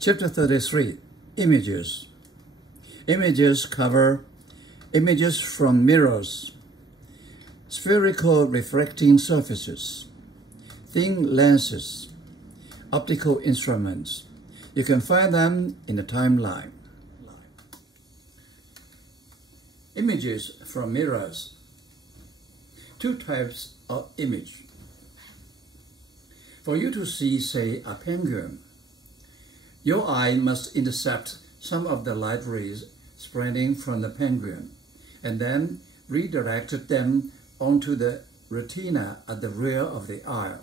Chapter 33, Images. Images cover images from mirrors, spherical refracting surfaces, thin lenses, optical instruments. You can find them in the timeline. Images from mirrors. Two types of image. For you to see, say, a penguin, your eye must intercept some of the light rays spreading from the penguin and then redirect them onto the retina at the rear of the eye.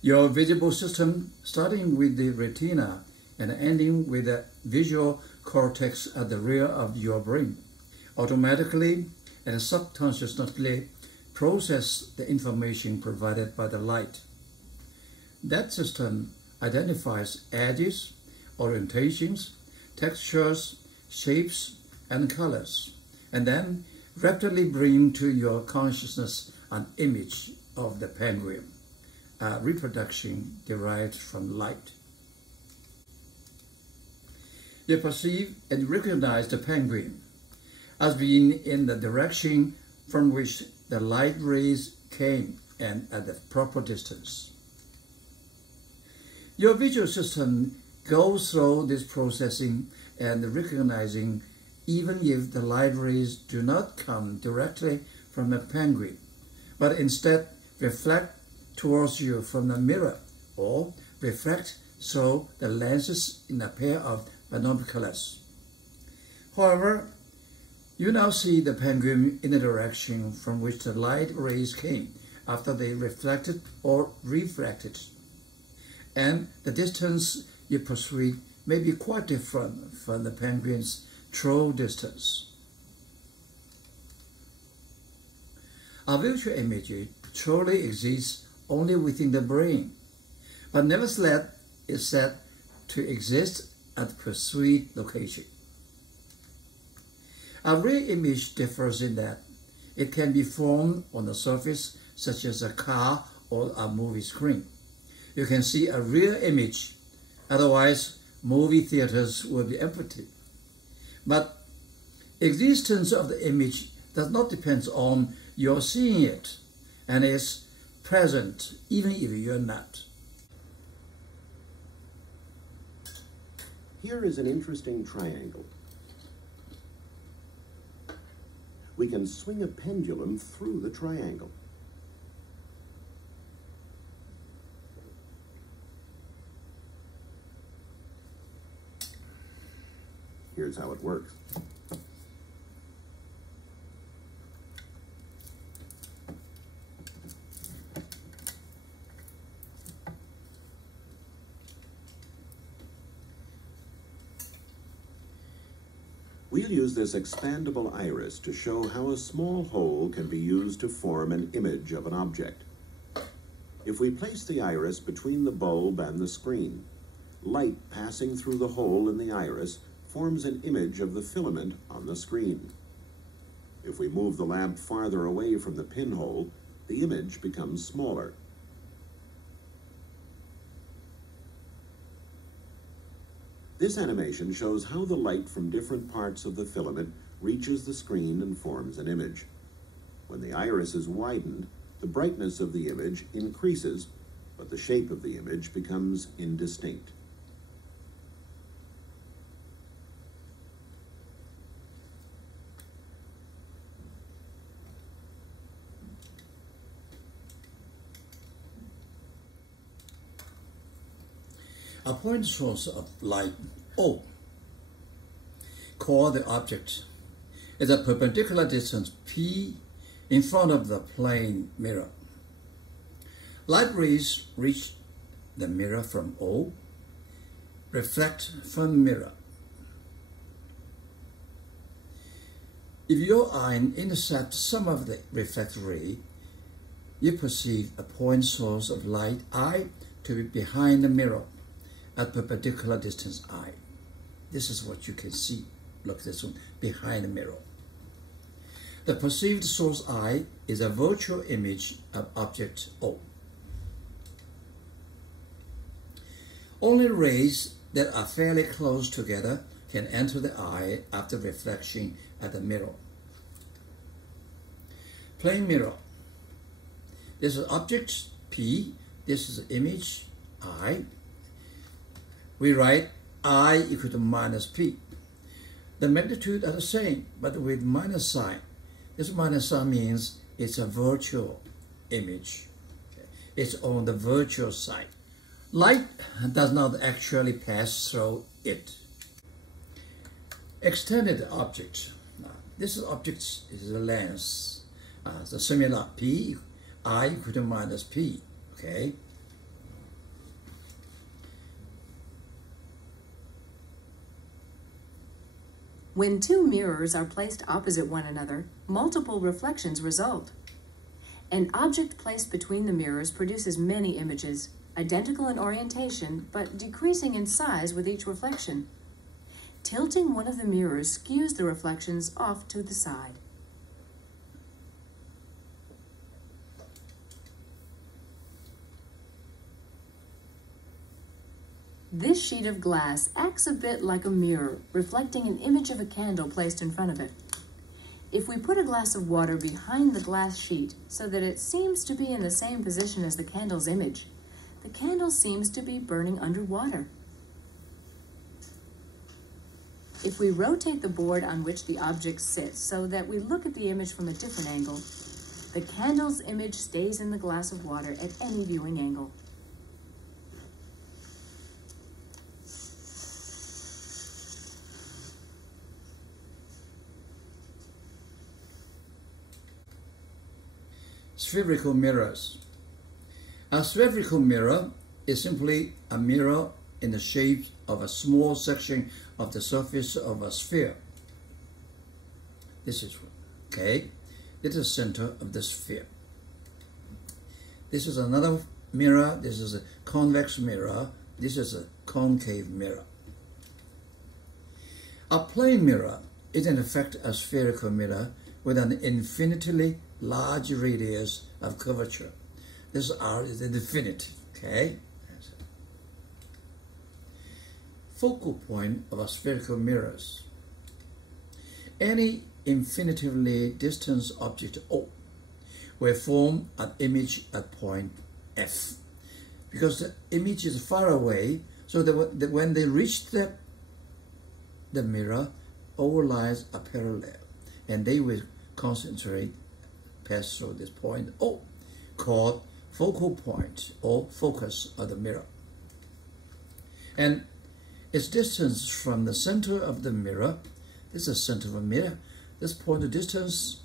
Your visible system, starting with the retina and ending with the visual cortex at the rear of your brain, automatically and subconsciously process the information provided by the light. That system identifies edges, orientations, textures, shapes, and colors, and then rapidly bring to your consciousness an image of the penguin, a reproduction derived from light. You perceive and recognize the penguin as being in the direction from which the light rays came and at the proper distance. Your visual system goes through this processing and recognizing even if the light rays do not come directly from a penguin, but instead reflect towards you from the mirror or reflect through the lenses in a pair of binoculars. However, you now see the penguin in the direction from which the light rays came after they reflected or refracted, and the distance you perceive may be quite different from the penguin's true distance. A virtual image truly exists only within the brain, but nevertheless is said to exist at a perceived location. A real image differs in that it can be formed on a surface such as a car or a movie screen. You can see a real image, otherwise movie theaters will be empty. But existence of the image does not depend on your seeing it, and is present even if you're not. Here is an interesting triangle. We can swing a pendulum through the triangle. Here's how it works. We'll use this expandable iris to show how a small hole can be used to form an image of an object. If we place the iris between the bulb and the screen, light passing through the hole in the iris forms an image of the filament on the screen. If we move the lamp farther away from the pinhole, the image becomes smaller. This animation shows how the light from different parts of the filament reaches the screen and forms an image. When the iris is widened, the brightness of the image increases, but the shape of the image becomes indistinct. A point source of light, O, called the object, is a perpendicular distance P in front of the plane mirror. Light rays reach the mirror from O, reflect from the mirror. If your eye intercepts some of the reflected ray, you perceive a point source of light I to be behind the mirror at perpendicular distance I. This is what you can see. Look, this one behind the mirror. The perceived source I is a virtual image of object O. Only rays that are fairly close together can enter the eye after reflection at the mirror. Plane mirror. This is object P, this is image I. We write I equal to minus P. The magnitude are the same, but with minus sign. This minus sign means it's a virtual image. Okay. It's on the virtual side. Light does not actually pass through it. Extended object. This object is a lens. So similar P, I equal to minus P. Okay. When two mirrors are placed opposite one another, multiple reflections result. An object placed between the mirrors produces many images, identical in orientation, but decreasing in size with each reflection. Tilting one of the mirrors skews the reflections off to the side. This sheet of glass acts a bit like a mirror, reflecting an image of a candle placed in front of it. If we put a glass of water behind the glass sheet so that it seems to be in the same position as the candle's image, the candle seems to be burning underwater. If we rotate the board on which the object sits so that we look at the image from a different angle, the candle's image stays in the glass of water at any viewing angle. Spherical mirrors. A spherical mirror is simply a mirror in the shape of a small section of the surface of a sphere. This is okay. This is the center of the sphere. This is another mirror. This is a convex mirror. This is a concave mirror. A plane mirror is in effect a spherical mirror with an infinitely large radius of curvature. This R is infinite, okay? Focal point of a spherical mirrors. Any infinitively distant object O will form an image at point F. Because the image is far away, so that when they reach the mirror, all lines are parallel, and they will concentrate pass through this point O, called focal point or focus of the mirror. And its distance from the center of the mirror, this is the center of the mirror, this point of distance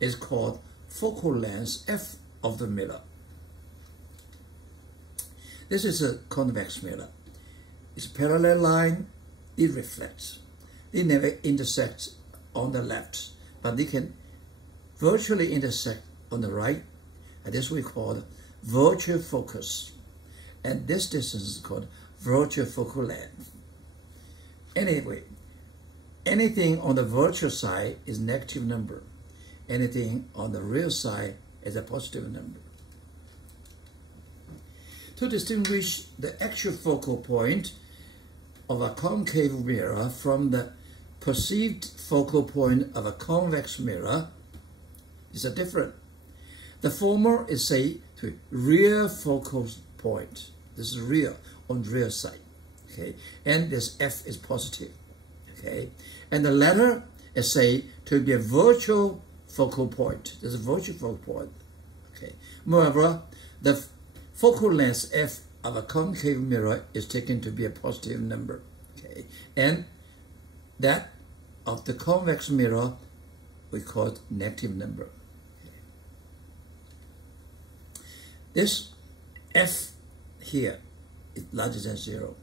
is called focal length F of the mirror. This is a convex mirror. It's a parallel line, it reflects. They never intersect on the left, but they can virtually intersect on the right, and this we call virtual focus. And this distance is called virtual focal length. Anyway, anything on the virtual side is negative number. Anything on the real side is a positive number. To distinguish the actual focal point of a concave mirror from the perceived focal point of a convex mirror is different. The former is, say, to rear focal point. This is rear, on rear side, okay? And this F is positive, okay? And the latter is, say, to be a virtual focal point. This is a virtual focal point, okay? Moreover, the focal length F of a concave mirror is taken to be a positive number, okay? And that of the convex mirror we call it negative number. This F here is larger than 0.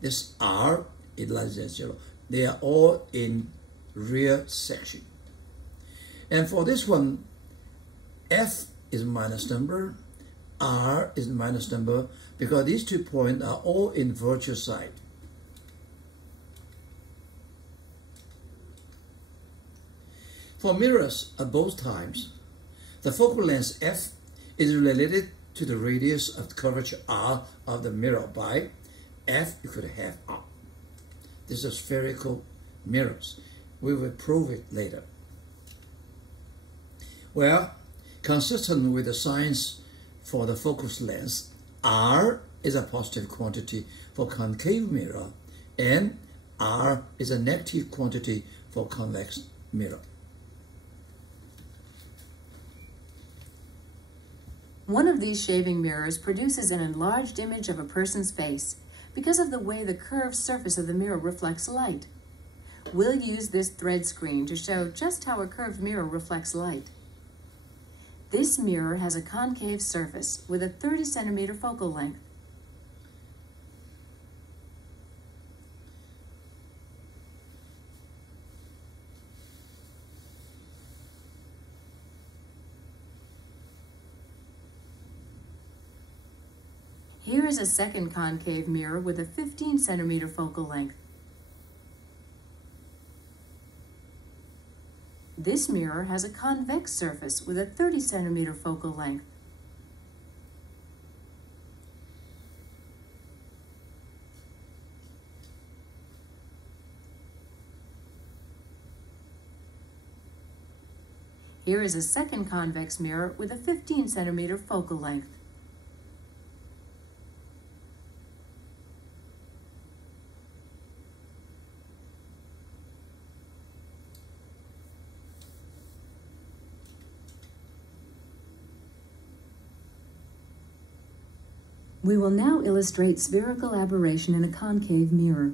This R is larger than 0. They are all in rear section. And for this one, F is minus number, R is minus number, because these 2 points are all in virtual side. For mirrors at both times, the focal length F is related to the radius of the curvature R of the mirror by F equal to half R. This is spherical mirrors. We will prove it later. Well, consistent with the science for the focus length, R is a positive quantity for concave mirror and R is a negative quantity for convex mirror. One of these shaving mirrors produces an enlarged image of a person's face because of the way the curved surface of the mirror reflects light. We'll use this thread screen to show just how a curved mirror reflects light. This mirror has a concave surface with a 30 centimeter focal length. Here is a second concave mirror with a 15 centimeter focal length. This mirror has a convex surface with a 30 centimeter focal length. Here is a second convex mirror with a 15 centimeter focal length. We will now illustrate spherical aberration in a concave mirror.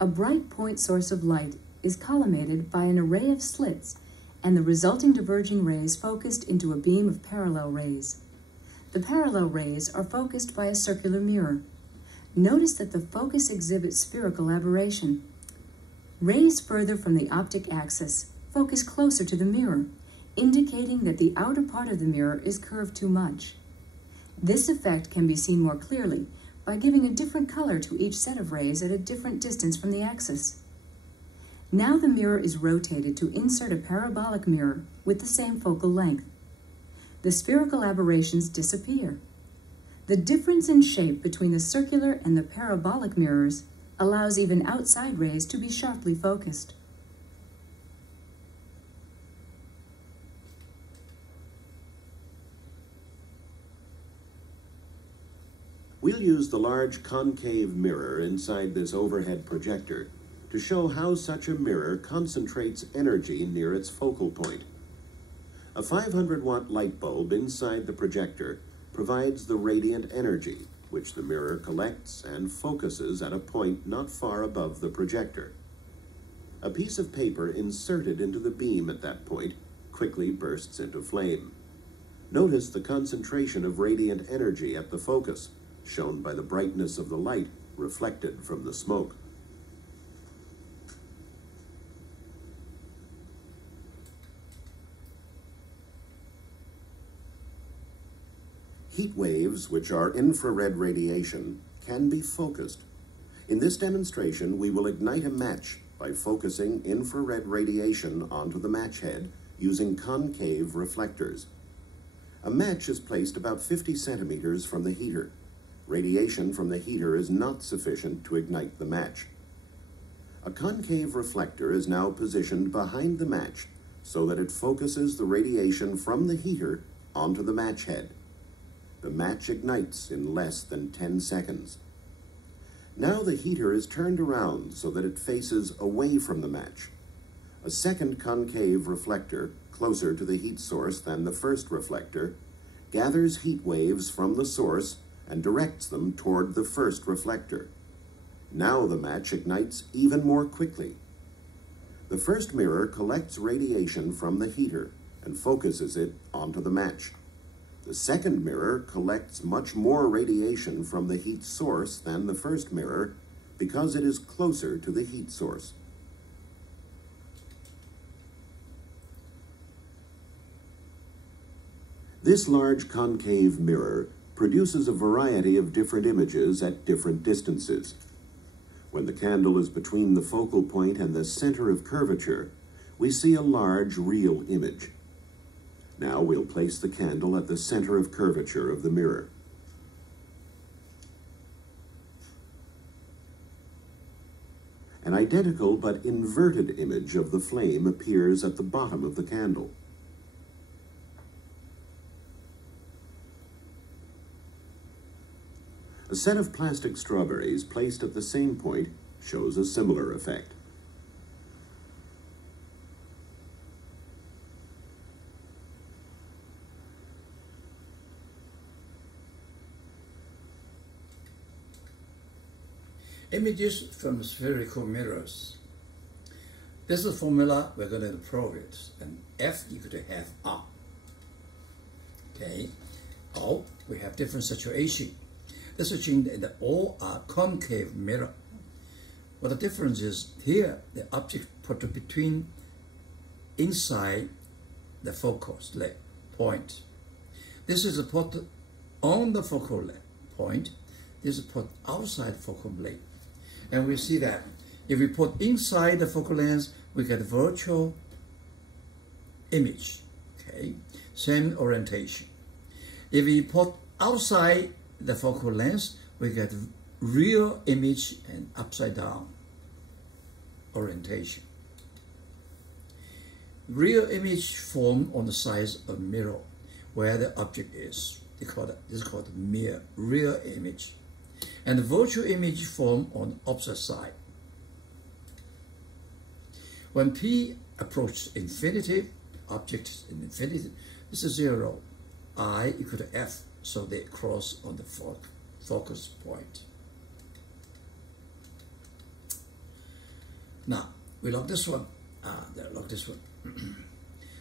A bright point source of light is collimated by an array of slits and the resulting diverging rays focused into a beam of parallel rays. The parallel rays are focused by a circular mirror. Notice that the focus exhibits spherical aberration. Rays further from the optic axis focus closer to the mirror, indicating that the outer part of the mirror is curved too much. This effect can be seen more clearly by giving a different color to each set of rays at a different distance from the axis. Now the mirror is rotated to insert a parabolic mirror with the same focal length. The spherical aberrations disappear. The difference in shape between the circular and the parabolic mirrors allows even outside rays to be sharply focused. We'll use the large concave mirror inside this overhead projector to show how such a mirror concentrates energy near its focal point. A 500-watt light bulb inside the projector provides the radiant energy, which the mirror collects and focuses at a point not far above the projector. A piece of paper inserted into the beam at that point quickly bursts into flame. Notice the concentration of radiant energy at the focus, shown by the brightness of the light reflected from the smoke. Heat waves, which are infrared radiation, can be focused. In this demonstration, we will ignite a match by focusing infrared radiation onto the match head using concave reflectors. A match is placed about 50 centimeters from the heater. Radiation from the heater is not sufficient to ignite the match. A concave reflector is now positioned behind the match so that it focuses the radiation from the heater onto the match head. The match ignites in less than 10 seconds. Now the heater is turned around so that it faces away from the match. A second concave reflector, closer to the heat source than the first reflector, gathers heat waves from the source and directs them toward the first reflector. Now the match ignites even more quickly. The first mirror collects radiation from the heater and focuses it onto the match. The second mirror collects much more radiation from the heat source than the first mirror because it is closer to the heat source. This large concave mirror produces a variety of different images at different distances. When the candle is between the focal point and the center of curvature, we see a large real image. Now we'll place the candle at the center of curvature of the mirror. An identical but inverted image of the flame appears at the bottom of the candle. A set of plastic strawberries placed at the same point shows a similar effect. Images from spherical mirrors. This is the formula we're going to prove it. And F equal to half R. Okay. Oh, we have different situation. The situation that all are concave mirror. Well, the difference is here the object put between inside the focal point. This is put on the focal point. This is put outside focal plane. And we see that if we put inside the focal length, we get virtual image, okay? Same orientation. If we put outside the focal length, we get real image and upside down orientation. Real image form on the size of mirror, where the object is. This is called mirror, real image. And the virtual image form on the opposite side. When P approaches infinity, object is in infinity, this is 0. I equal to F, so they cross on the focus point. Now, we look this one. Look this one.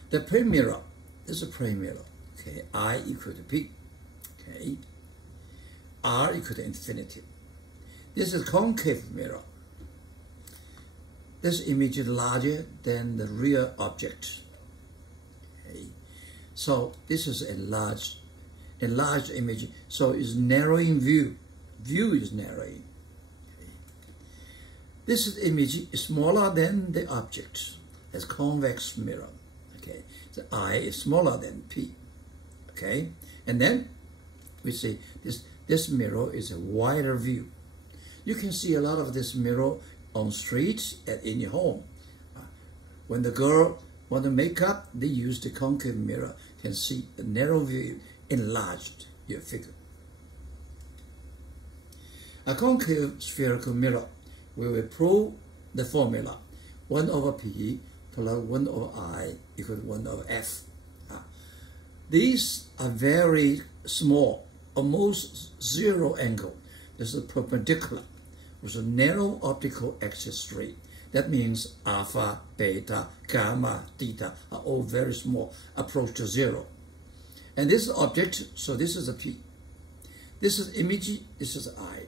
The plane mirror, this is a plane mirror. Okay, I equal to P. Okay. R equal to infinity. This is concave mirror. This image is larger than the real object. Okay. So this is a large image. So it's narrowing view. View is narrowing. Okay. This image is smaller than the object. It's convex mirror. Okay. The I is smaller than P. Okay. And then we see this mirror is a wider view. You can see a lot of this mirror on street and in your home. When the girl want to make up, they use the concave mirror. You can see the narrow view enlarged your figure. A concave spherical mirror, we will prove the formula 1 over P plus 1 over I equal to 1 over F. These are very small, almost zero angle. This is perpendicular with a narrow optical axis straight. That means alpha, beta, gamma, theta are all very small, approach to 0. And this is object, so this is a P. This is image, this is I.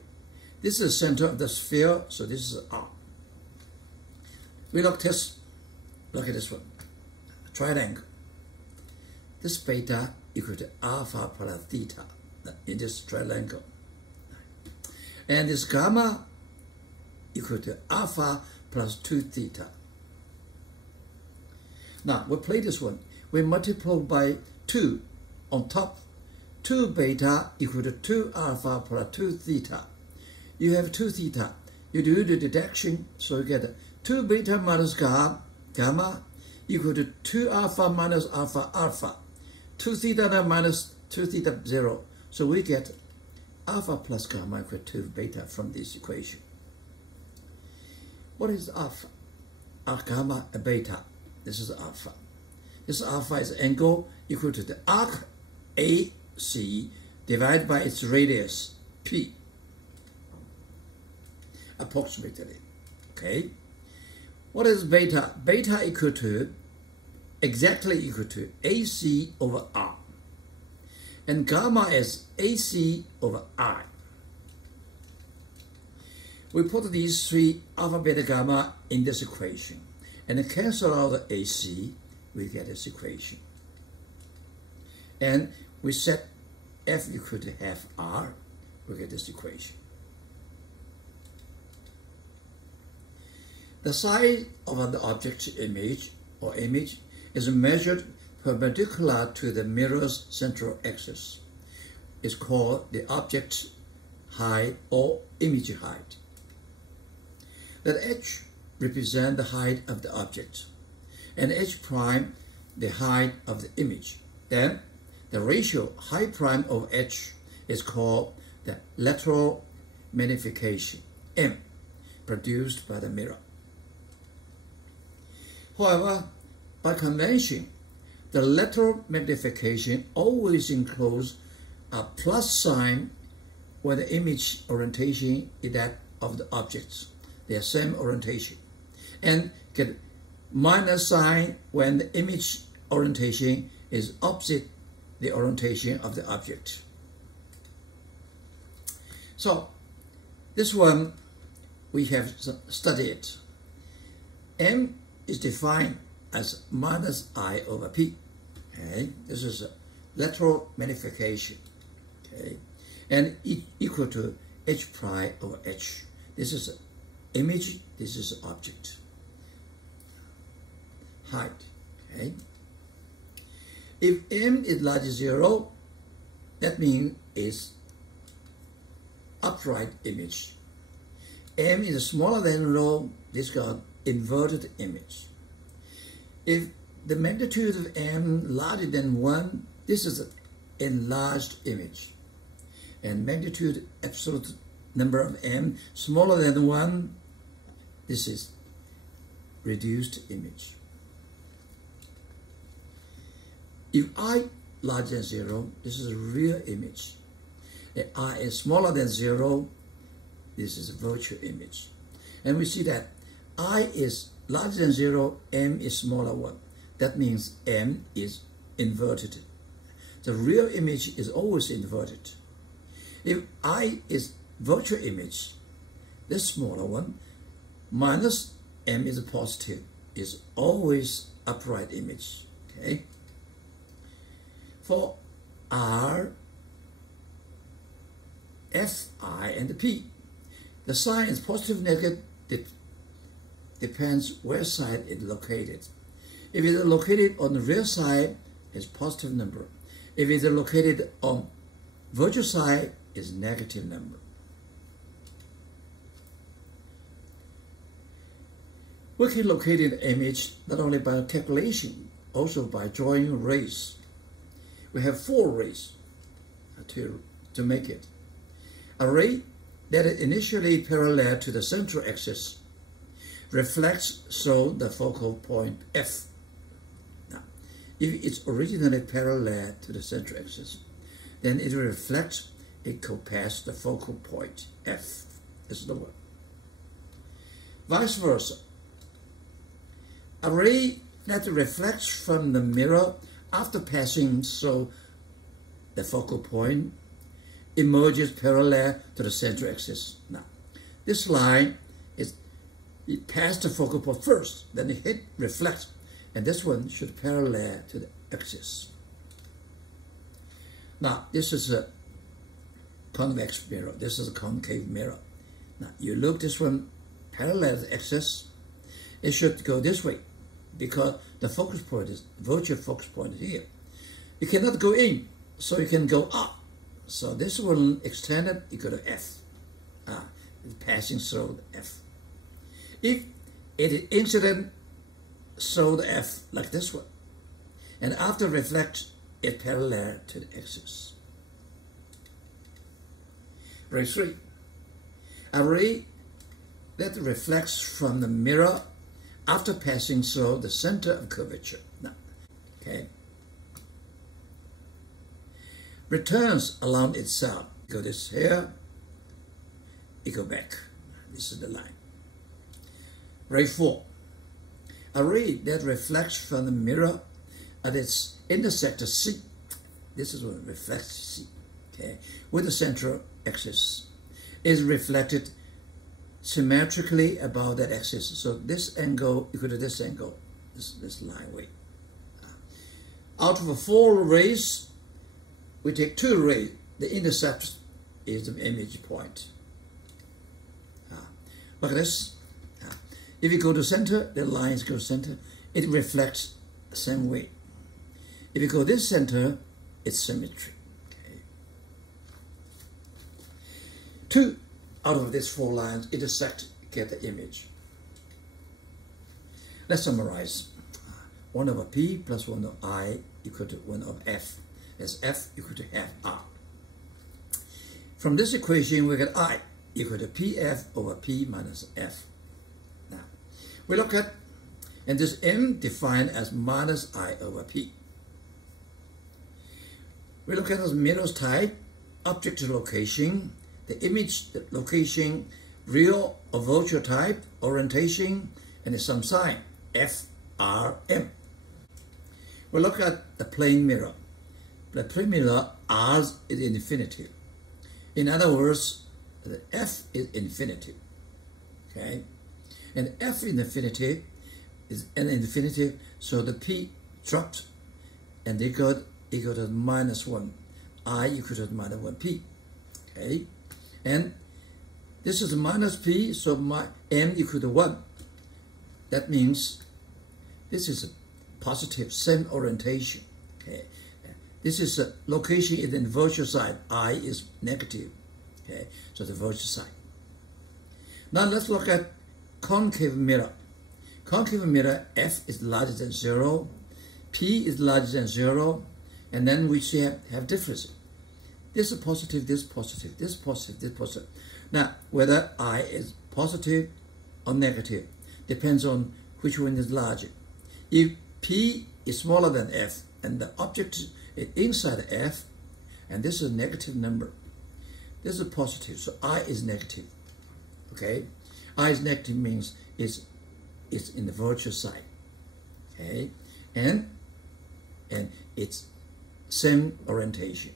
This is the center of the sphere, so this is R. We look at this one, triangle. This beta equal to alpha plus theta in this triangle. And this gamma equal to alpha plus 2 theta. Now, we play this one. We multiply by 2 on top. 2 beta equal to 2 alpha plus 2 theta. You have 2 theta. You do the deduction, so you get 2 beta minus gamma equal to 2 alpha minus alpha alpha. 2 theta minus 2 theta 0. So we get alpha plus gamma equal to 2 beta from this equation. What is alpha? Gamma and beta. This is alpha. This alpha is angle equal to the arc AC divided by its radius P. Approximately. Okay. What is beta? Beta exactly equal to AC over R. And gamma is AC over I. We put these 3 alpha, beta, gamma in this equation and cancel out the AC, we get this equation. And we set F equal to half R, we get this equation. The size of the object's image is measured perpendicular to the mirror's central axis. It's called the object height or image height. Let h represent the height of the object, and h prime the height of the image. Then the ratio height prime of h is called the lateral magnification, m, produced by the mirror. However, by convention, the lateral magnification always includes a plus sign when the image orientation is that of the objects, their same orientation, and get minus sign when the image orientation is opposite the orientation of the object. So this one we have studied. M is defined as minus I over P. Okay, this is a lateral magnification. Okay, and equal to h prime over h. This is image. This is object. Height. Okay. If m is larger than 0, that means it's upright image. M is smaller than 0, this is called inverted image. If the magnitude of m larger than 1, this is an enlarged image. And magnitude absolute number of m smaller than 1, this is reduced image. If I larger than 0, this is a real image. If I is smaller than 0, this is a virtual image. And we see that I is larger than 0, m is smaller 1. That means m is inverted. The real image is always inverted. If I is virtual image, this smaller one, minus m is positive, is always upright image. Okay. For R, F, I, and P, the sign is positive, negative, depends where side it's located. If it's located on the real side, it's positive number. If it's located on virtual side, it's negative number. We can locate an image not only by calculation, also by drawing rays. We have 4 rays to make it. A ray that is initially parallel to the central axis reflects through the focal point F. Now, if it's originally parallel to the central axis, then it reflects, it goes past the focal point F. This is the word. Vice versa. A ray that reflects from the mirror after passing through the focal point emerges parallel to the central axis. Now, this line is, it passed the focal point first, then it hit reflect, and this one should parallel to the axis. Now, this is a convex mirror. This is a concave mirror. Now, you look this one parallel to the axis, it should go this way, because the focus point is, virtual focus point is here. You cannot go in, so you can go up. So this one extended equal to F, passing through the F. If it is incident through the F, like this one, and after reflect, it parallel to the axis. Ray 3. A ray that reflects from the mirror after passing through the center of curvature. Now, okay. Returns along itself. Go this here, it go back. This is the line. Ray 4. A ray that reflects from the mirror at its intersector C. This is what reflects C. Okay, with the central axis is reflected symmetrically about that axis. So this angle equal to this angle, this line way. Out of 4 rays, we take 2 rays. The intercept is the image point. Look at this. If you go to center, the lines go center. It reflects the same way. If you go this center, it's symmetry. Okay. 2 out of these 4 lines intersect, get the image. Let's summarize. 1 over p plus 1 over I equal to 1 over f, as f equal to half r. From this equation, we get I equal to pf over p minus f. Now, we look at, and this m defined as minus I over p. We look at the mirrors type, object location, the image location, real or virtual type, orientation, and some sign, F, R, M. We look at the plane mirror. The plane mirror, R is infinity. In other words, the F is infinity. Okay? And F in infinity is an infinity, so the P dropped, and they got equal to minus 1. I equal to minus 1p. Okay? And this is minus p, so my m equal to 1. That means this is a positive, same orientation. Okay? This is a location is in virtual side. I is negative. Okay? So the virtual side. Now let's look at concave mirror. Concave mirror, F is larger than 0, P is larger than 0, and then we see have difference. This is positive, this positive, this positive, this positive. Now, whether I is positive or negative depends on which one is larger. If P is smaller than F and the object is inside F, and this is a negative number, this is positive, so I is negative. Okay, I is negative means it's in the virtual side. Okay, and it's same orientation.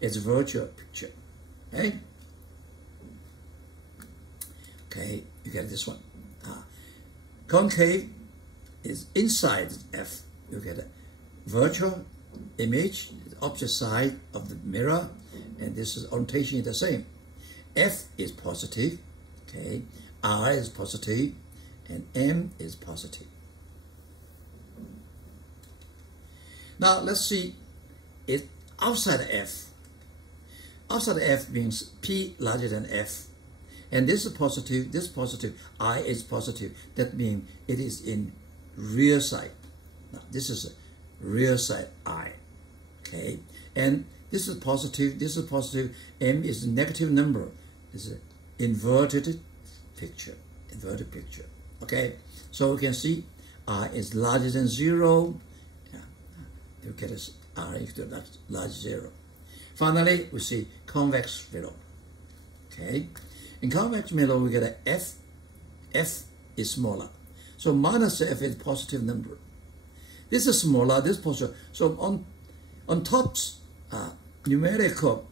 It's a virtual picture. Okay? Okay, you get this one. Concave is inside F. You get a virtual image, the opposite side of the mirror, and this is orientation is the same. F is positive, okay, R is positive, and M is positive. Now let's see it outside F. Outside F means P larger than F. And this is positive, I is positive. That means it is in rear side. Now this is a rear side I. Okay? And this is positive, M is a negative number. This is an inverted picture. Okay? So we can see I is larger than 0. You get R equal to large 0. Finally, we see convex mirror. Okay, in convex mirror we get a F. F is smaller, so minus F is positive number. This is smaller, this positive. So on top's numerical,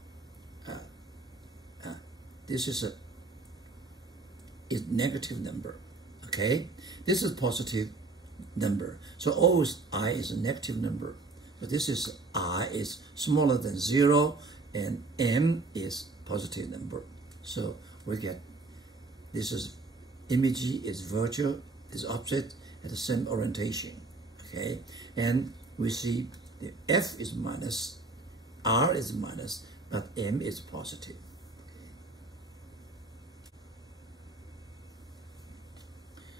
this is negative number. Okay, this is positive number. So always I is a negative number. So this is I is smaller than 0 and M is positive number. So we get this is image is virtual, is opposite at the same orientation. Okay, and we see the F is minus, R is minus, but M is positive.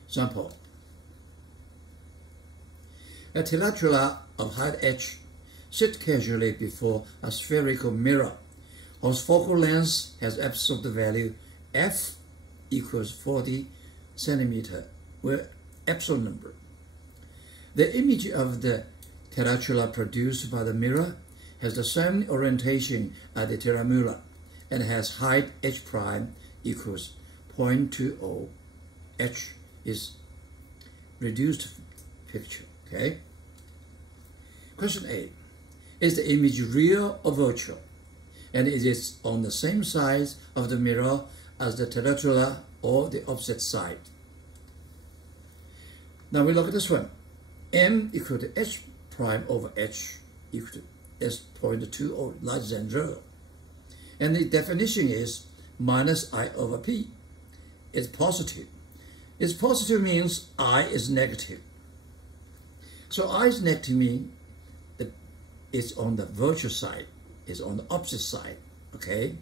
Example. A tarantula of height h sit casually before a spherical mirror whose focal length has absolute value f equals 40 centimeter, with absolute number. The image of the tarantula produced by the mirror has the same orientation as the tarantula and has height h prime equals 0.20. H is reduced picture. Okay. Question A. Is the image real or virtual? And it is on the same size of the mirror as the tarantula or the opposite side. Now we look at this one. M equal to h prime over h equal to s 0.2 or larger than 0. And the definition is minus I over p. It's positive. It's positive means I is negative. So I is negative means it's on the virtual side, it's on the opposite side, okay?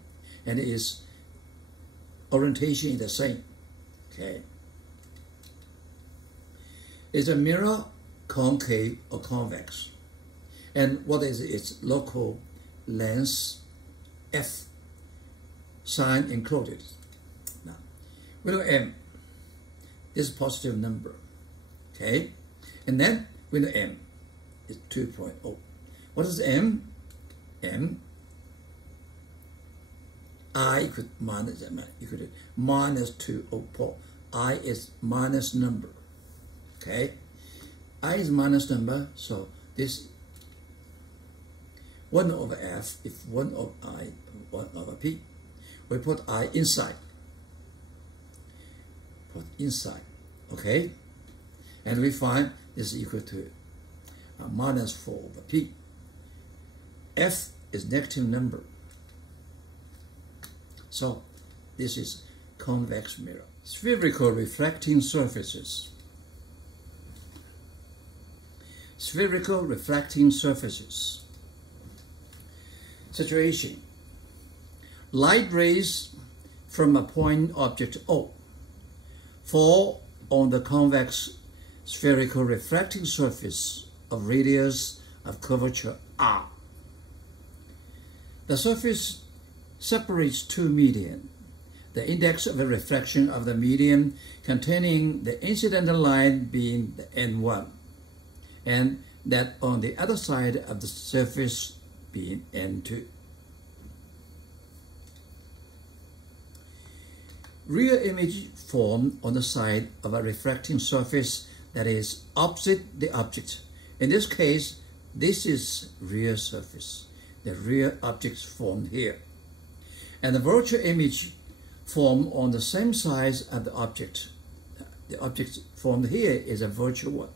And it is orientation is the same, okay? Is a mirror concave or convex? And what is its local length f? Sign encoded. Now, we know m is positive number. Okay? And then we know m is 2.0. What is m? M I equal minus m equal to minus 2.0. I is minus number. Okay? I is minus number, so this 1 over f, if 1 over I, 1 over p, we put I inside. Put inside, okay? And we find this is equal to minus 4 over p. F is negative number. So this is convex mirror. Spherical refracting surfaces. Spherical refracting surfaces. Situation. Light rays from a point object O fall on the convex spherical refracting surface of radius of curvature R. The surface separates two medium. The index of the refraction of the medium containing the incidental line being the N1, and that on the other side of the surface being N2. Real image formed on the side of a refracting surface that is opposite the object. In this case, this is real surface. The real object formed here. And the virtual image formed on the same side of the object. The object formed here is a virtual one.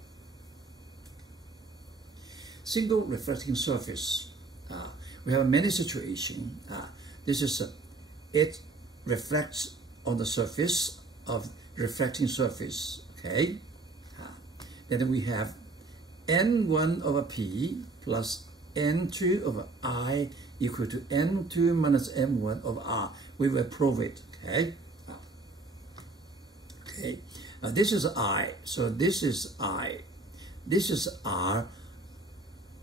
Single reflecting surface. We have many situations. This is it reflects on the surface of reflecting surface. Okay. Then we have N1 over P plus N2 over I equal to N2 minus M1 over R. We will prove it. Okay. Okay. This is I. So this is I. This is R.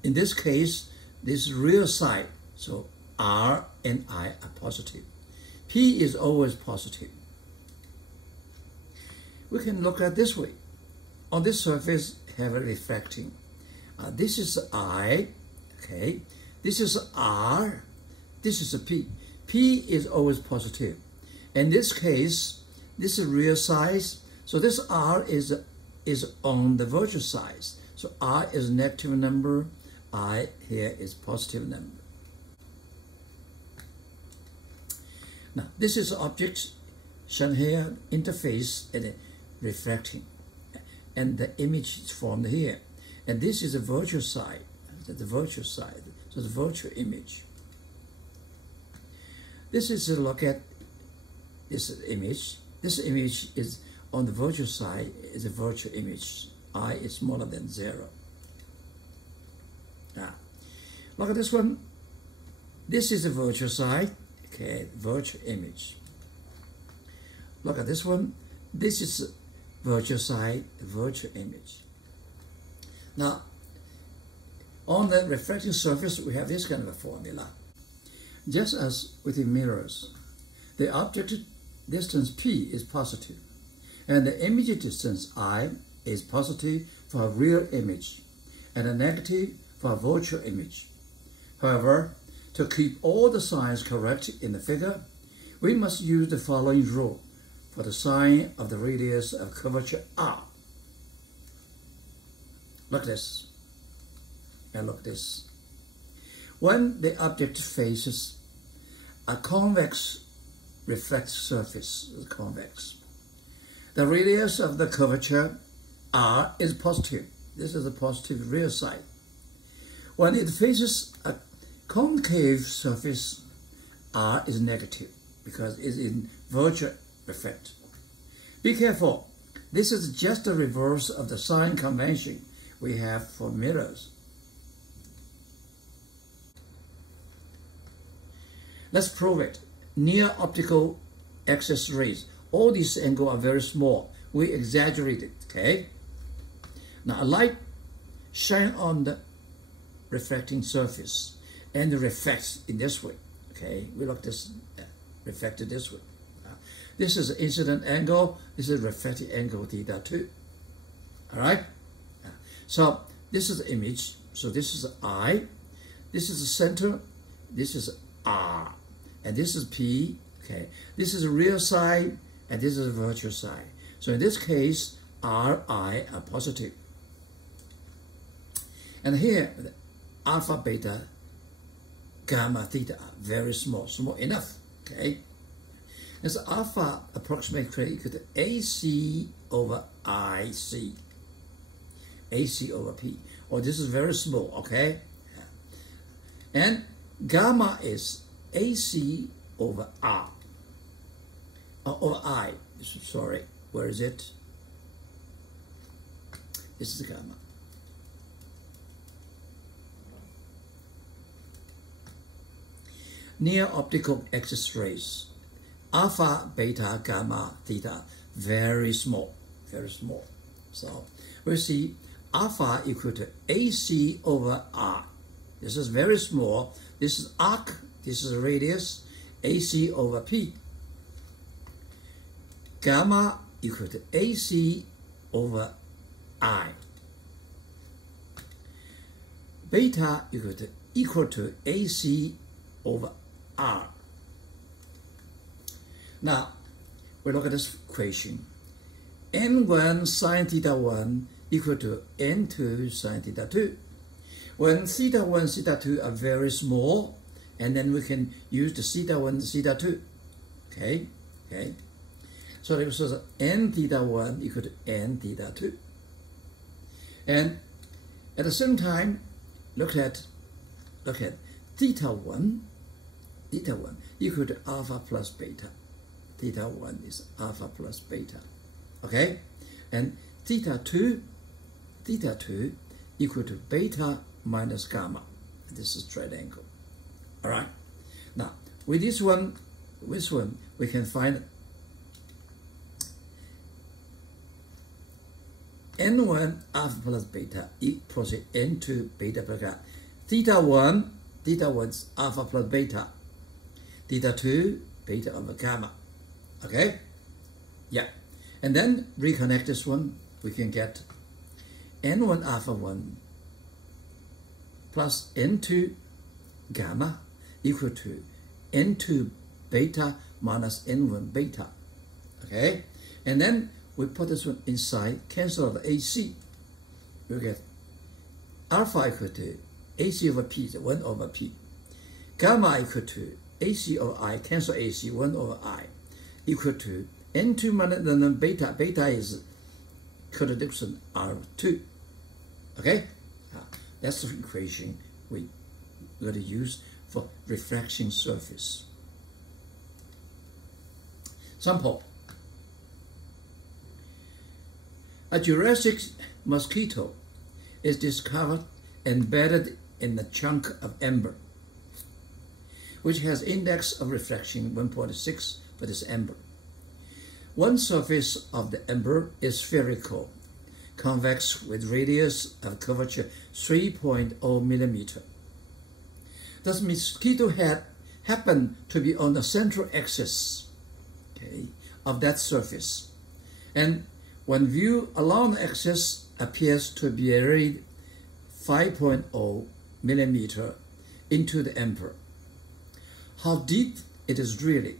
In this case, this is real side. So R and I are positive. P is always positive. We can look at this way. On this surface, have a refracting. This is I. Okay. This is R. This is a P. P is always positive. In this case, this is real size. So this R is on the virtual side. So R is negative number. I here is positive number. Now, this is object shown here, interface and refracting. And the image is formed here. And this is a virtual side. The virtual side. So the virtual image. This is a look at this image. This image is on the virtual side is a virtual image. I is smaller than 0. Now, look at this one. This is the virtual side. Okay, virtual image. Look at this one. This is virtual side, virtual image. Now, on the refracting surface, we have this kind of a formula. Just as with the mirrors, the object distance P is positive, and the image distance I is positive for a real image, and a negative for a virtual image. However, to keep all the signs correct in the figure, we must use the following rule for the sign of the radius of curvature R. Look this, and look this. When the object faces a convex reflected surface, convex, the radius of the curvature R is positive. This is a positive real side. When it faces a concave surface, R is negative because it's in virtual reflect. Be careful. This is just the reverse of the sign convention we have for mirrors. Let's prove it. Near optical excess rays, all these angles are very small. We exaggerate it, okay? Now a light shines on the refracting surface and reflects in this way. Okay, we look this reflected this way. This is the incident angle. This is refracted angle theta 2. All right. So this is the image. So this is I. This is the center. This is R, and this is P. Okay. This is the real side, and this is the virtual side. So in this case, R, I are positive. And here, alpha, beta, gamma, theta are very small, small enough. Okay. And so alpha approximately equal to AC over IC. AC over P. Oh, this is very small, okay? And gamma is AC over R. Over I. Sorry, where is it? This is gamma. Near optical axis rays, alpha, beta, gamma, theta, very small, very small. So we see alpha equal to AC over R. This is very small. This is arc. This is radius. AC over P. Gamma equal to AC over I. Beta equal to AC over R. Now, we look at this equation. N1 sine theta 1 equal to N2 sine theta 2. When theta 1, theta 2 are very small, and then we can use the theta 1, theta 2. Okay? Okay? So this is N theta 1 equal to N theta 2. And at the same time, look at theta 1 equal to alpha plus beta. Theta 1 is alpha plus beta. Okay? And theta 2 equal to beta minus gamma. This is triangle. All right. Now, with this one, we can find N1 alpha plus beta equals N2 beta plus gamma. Theta 1 is alpha plus beta. Theta 2 beta over gamma. Okay? Yeah. And then reconnect this one, we can get N1 alpha 1 plus N2 gamma equal to N2 beta minus N1 beta. Okay? And then we put this one inside, cancel out the AC. We get alpha equal to AC over P, 1 over P. Gamma equal to AC over I, cancel AC, 1 over I, equal to N2 minus the beta. Beta is contradiction R2. Okay? That's the equation we're going to use for reflection surface. Sample. A Jurassic mosquito is discovered embedded in a chunk of amber, which has index of reflection 1.6 for this amber. One surface of the amber is spherical, convex with radius of curvature 3.0 millimeter. The mosquito head happened to be on the central axis, okay, of that surface, and when viewed along the axis appears to be buried 5.0 millimeter into the amber. How deep it is really?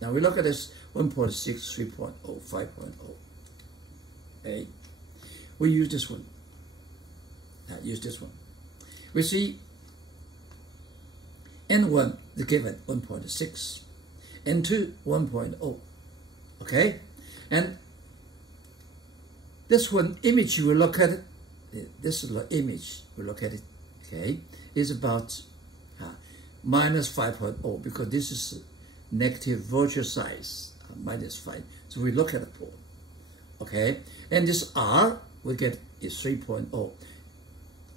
Now we look at this 1.6, 3.0, 5.0. Okay. We use this one. Use this one. We see N1 is given 1.6, N2 1.0. Okay? And this one image we look at it, this is the image we look at it, okay, is about minus 5.0 because this is negative virtual size, minus 5. So we look at the pole, okay? And this R we get is 3.0.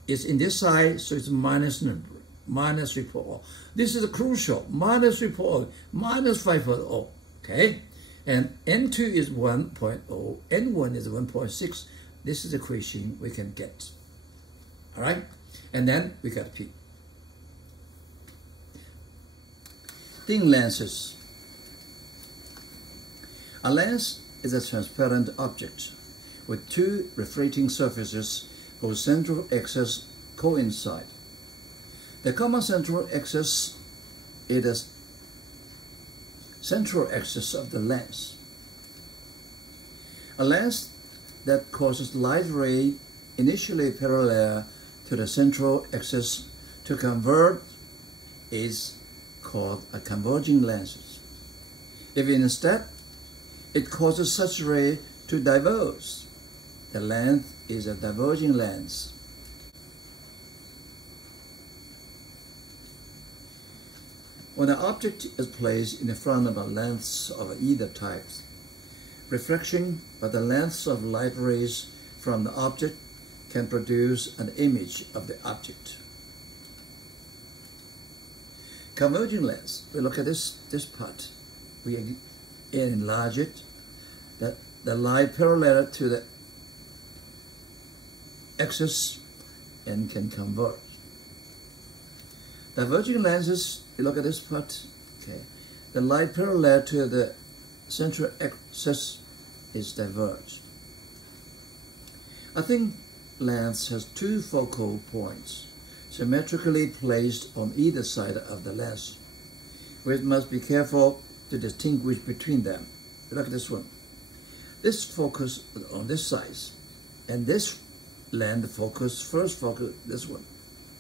It's in this side, so it's minus number, minus 3.0. This is crucial, minus 3.0, minus 5.0, okay? And N2 is 1.0, N1 is 1.6, This is the equation we can get. All right? And then we got P. Thin lenses. A lens is a transparent object with two refracting surfaces whose central axes coincide. The common central axis is the central axis of the lens. A lens that causes light ray initially parallel to the central axis to convert is called a converging lens. If instead it causes such ray to diverge, the lens is a diverging lens. When an object is placed in front of a lens of either type, reflection by the length of light rays from the object can produce an image of the object. Converging lens, we look at this part. We enlarge it, the light parallel to the axis and can converge. Diverging lenses, you look at this part, okay. The light parallel to the central axis is diverged. A thin lens has two focal points symmetrically placed on either side of the lens. We must be careful to distinguish between them. Look at this one. This focus on this side, and this lens first focus this one.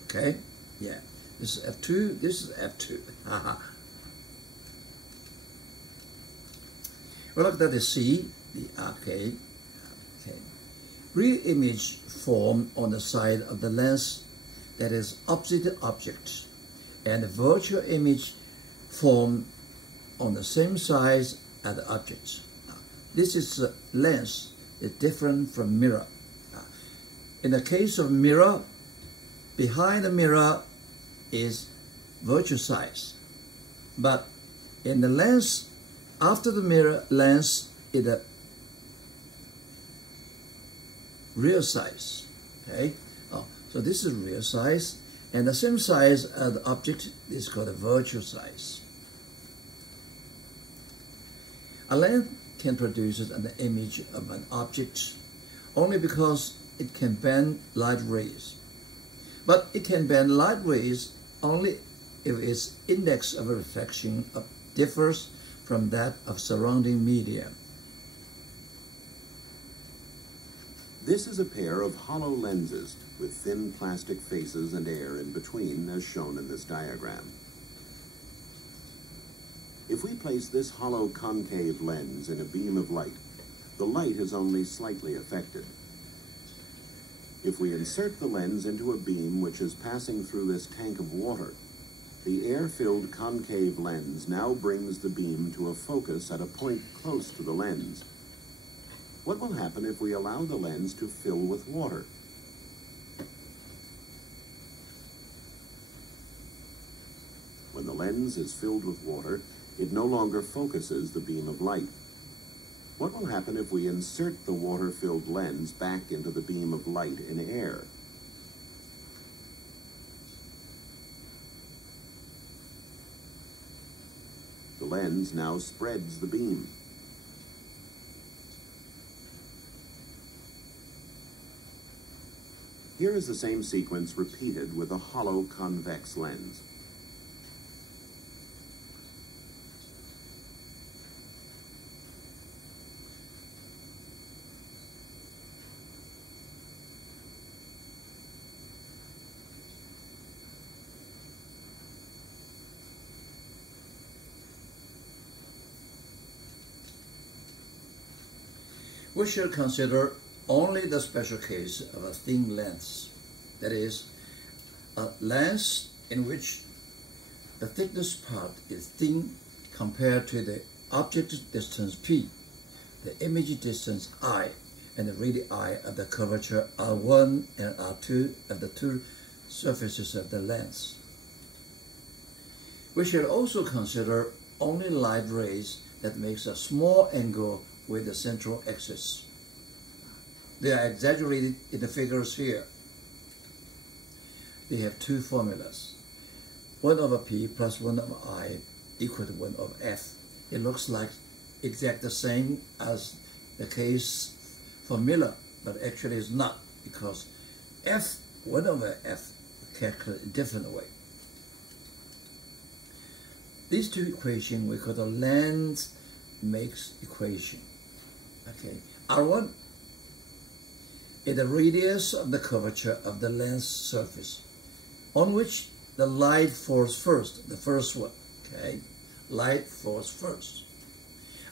Okay? Yeah. This is F2, this is F2. Haha. Well, look at the C, the okay. Real image formed on the side of the lens that is opposite object, and the virtual image formed on the same side as the object. This is a lens is different from mirror. In the case of mirror, behind the mirror is virtual size, but in the lens after the mirror lens is a real size. Okay, so this is real size, and the same size as the object is called a virtual size. A lens can produce an image of an object only because it can bend light rays. But it can bend light rays only if its index of reflection differs from that of surrounding medium. This is a pair of hollow lenses with thin plastic faces and air in between, as shown in this diagram. If we place this hollow concave lens in a beam of light, the light is only slightly affected. If we insert the lens into a beam which is passing through this tank of water, the air-filled concave lens now brings the beam to a focus at a point close to the lens. What will happen if we allow the lens to fill with water? When the lens is filled with water, it no longer focuses the beam of light. What will happen if we insert the water-filled lens back into the beam of light in air? The lens now spreads the beam. Here is the same sequence repeated with a hollow convex lens. We should consider only the special case of a thin lens, that is, a lens in which the thickness part is thin compared to the object distance p, the image distance I, and the radii of the curvature R1 and R2 of the two surfaces of the lens. We should also consider only light rays that makes a small angle with the central axis. They are exaggerated in the figures here. They have two formulas. 1 over p plus 1 over I equal to 1 over f. It looks like exactly the same as the case for Miller, but actually it's not, because f, 1 over f, calculated a different way. These two equations we call the length makes equation. Okay, R1 is the radius of the curvature of the lens surface on which the light falls first, the first one. Okay, light falls first.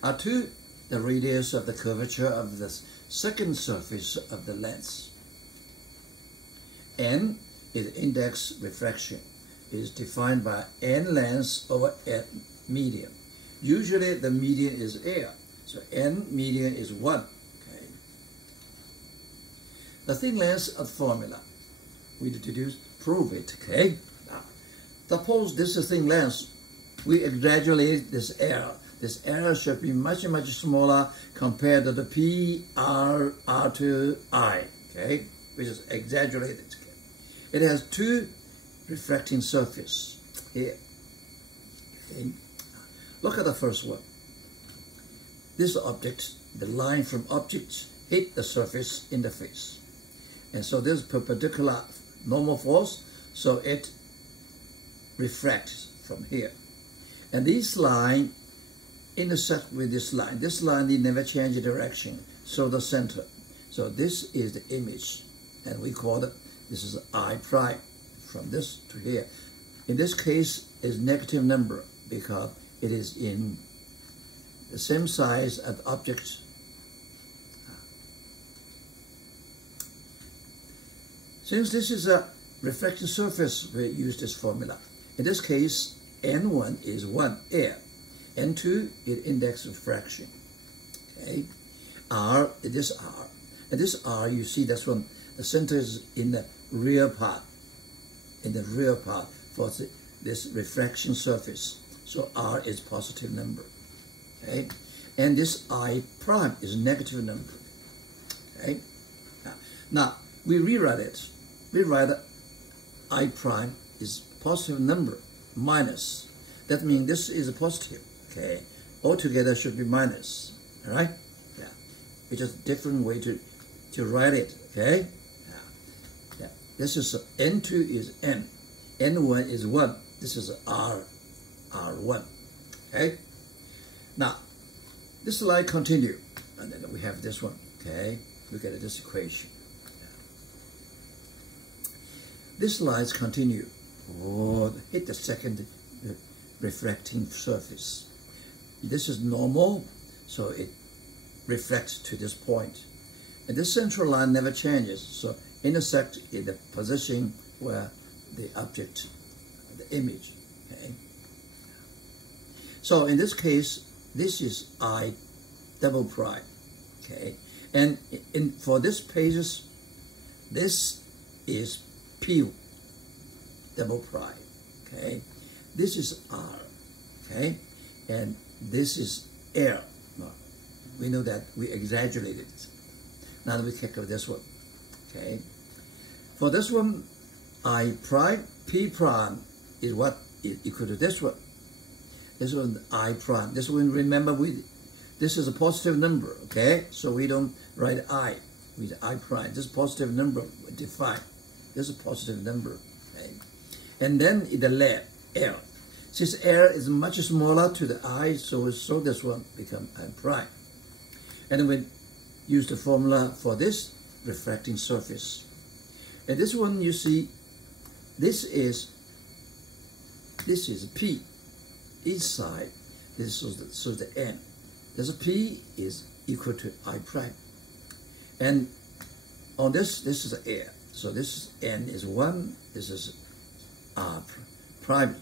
R2, the radius of the curvature of the second surface of the lens. N is index refraction. It is defined by n length over n median. Usually the median is air, so n median is 1. Okay. The thin length of formula we deduce, prove it. Okay. Now, suppose this is thin length. We exaggerate this error. This error should be much smaller compared to the P, R, R2, I, okay, which is exaggerated. Okay. It has two refracting surface here. Okay. Look at the first one. This object, the line from object hit the surface in the face. And so this perpendicular normal force, so it refracts from here. And this line intersect with this line. This line, they never change direction, so the center. So this is the image, and we call it, this is I prime, from this to here. In this case, is negative number, because it is in the same size of object. Since this is a reflecting surface, we use this formula. In this case, N1 is 1 air. N2 is index refraction. Okay, R is this R, and this R, you see that's one. The center is in the rear part. In the rear part for this refraction surface. So R is positive number. Okay, and this I prime is negative number. Okay, now we rewrite it. We write I prime is positive number minus. That means this is a positive. Okay, altogether should be minus, all right? Yeah, it's just a different way to write it, okay? Yeah. This is N2 is N, N1 is 1, this is R, R1, okay? Now, this line continue, and then we have this one, okay? Look at this equation. Yeah. This lines continue, hit the second refracting surface. This is normal, so it reflects to this point. And this central line never changes, so intersect in the position where the object, the image, okay? So in this case, this is I double prime, okay? And for this pages, this is P double prime, okay? This is R, okay? And this is air. We know that we exaggerated it. Now we calculate this one, okay? For this one, I prime, P prime is what is equal to this one. This one, I prime. This one, remember, this is a positive number, okay? So we don't write I, we say I prime. This positive number we define. This is a positive number, okay? And then the layer, air. Since air is much smaller to the eye, so this one become I prime. And we use the formula for this refracting surface. And this one, you see, this is P, each side. This is the N. This P is equal to I prime. And on this is air. So this N is 1, this is R prime.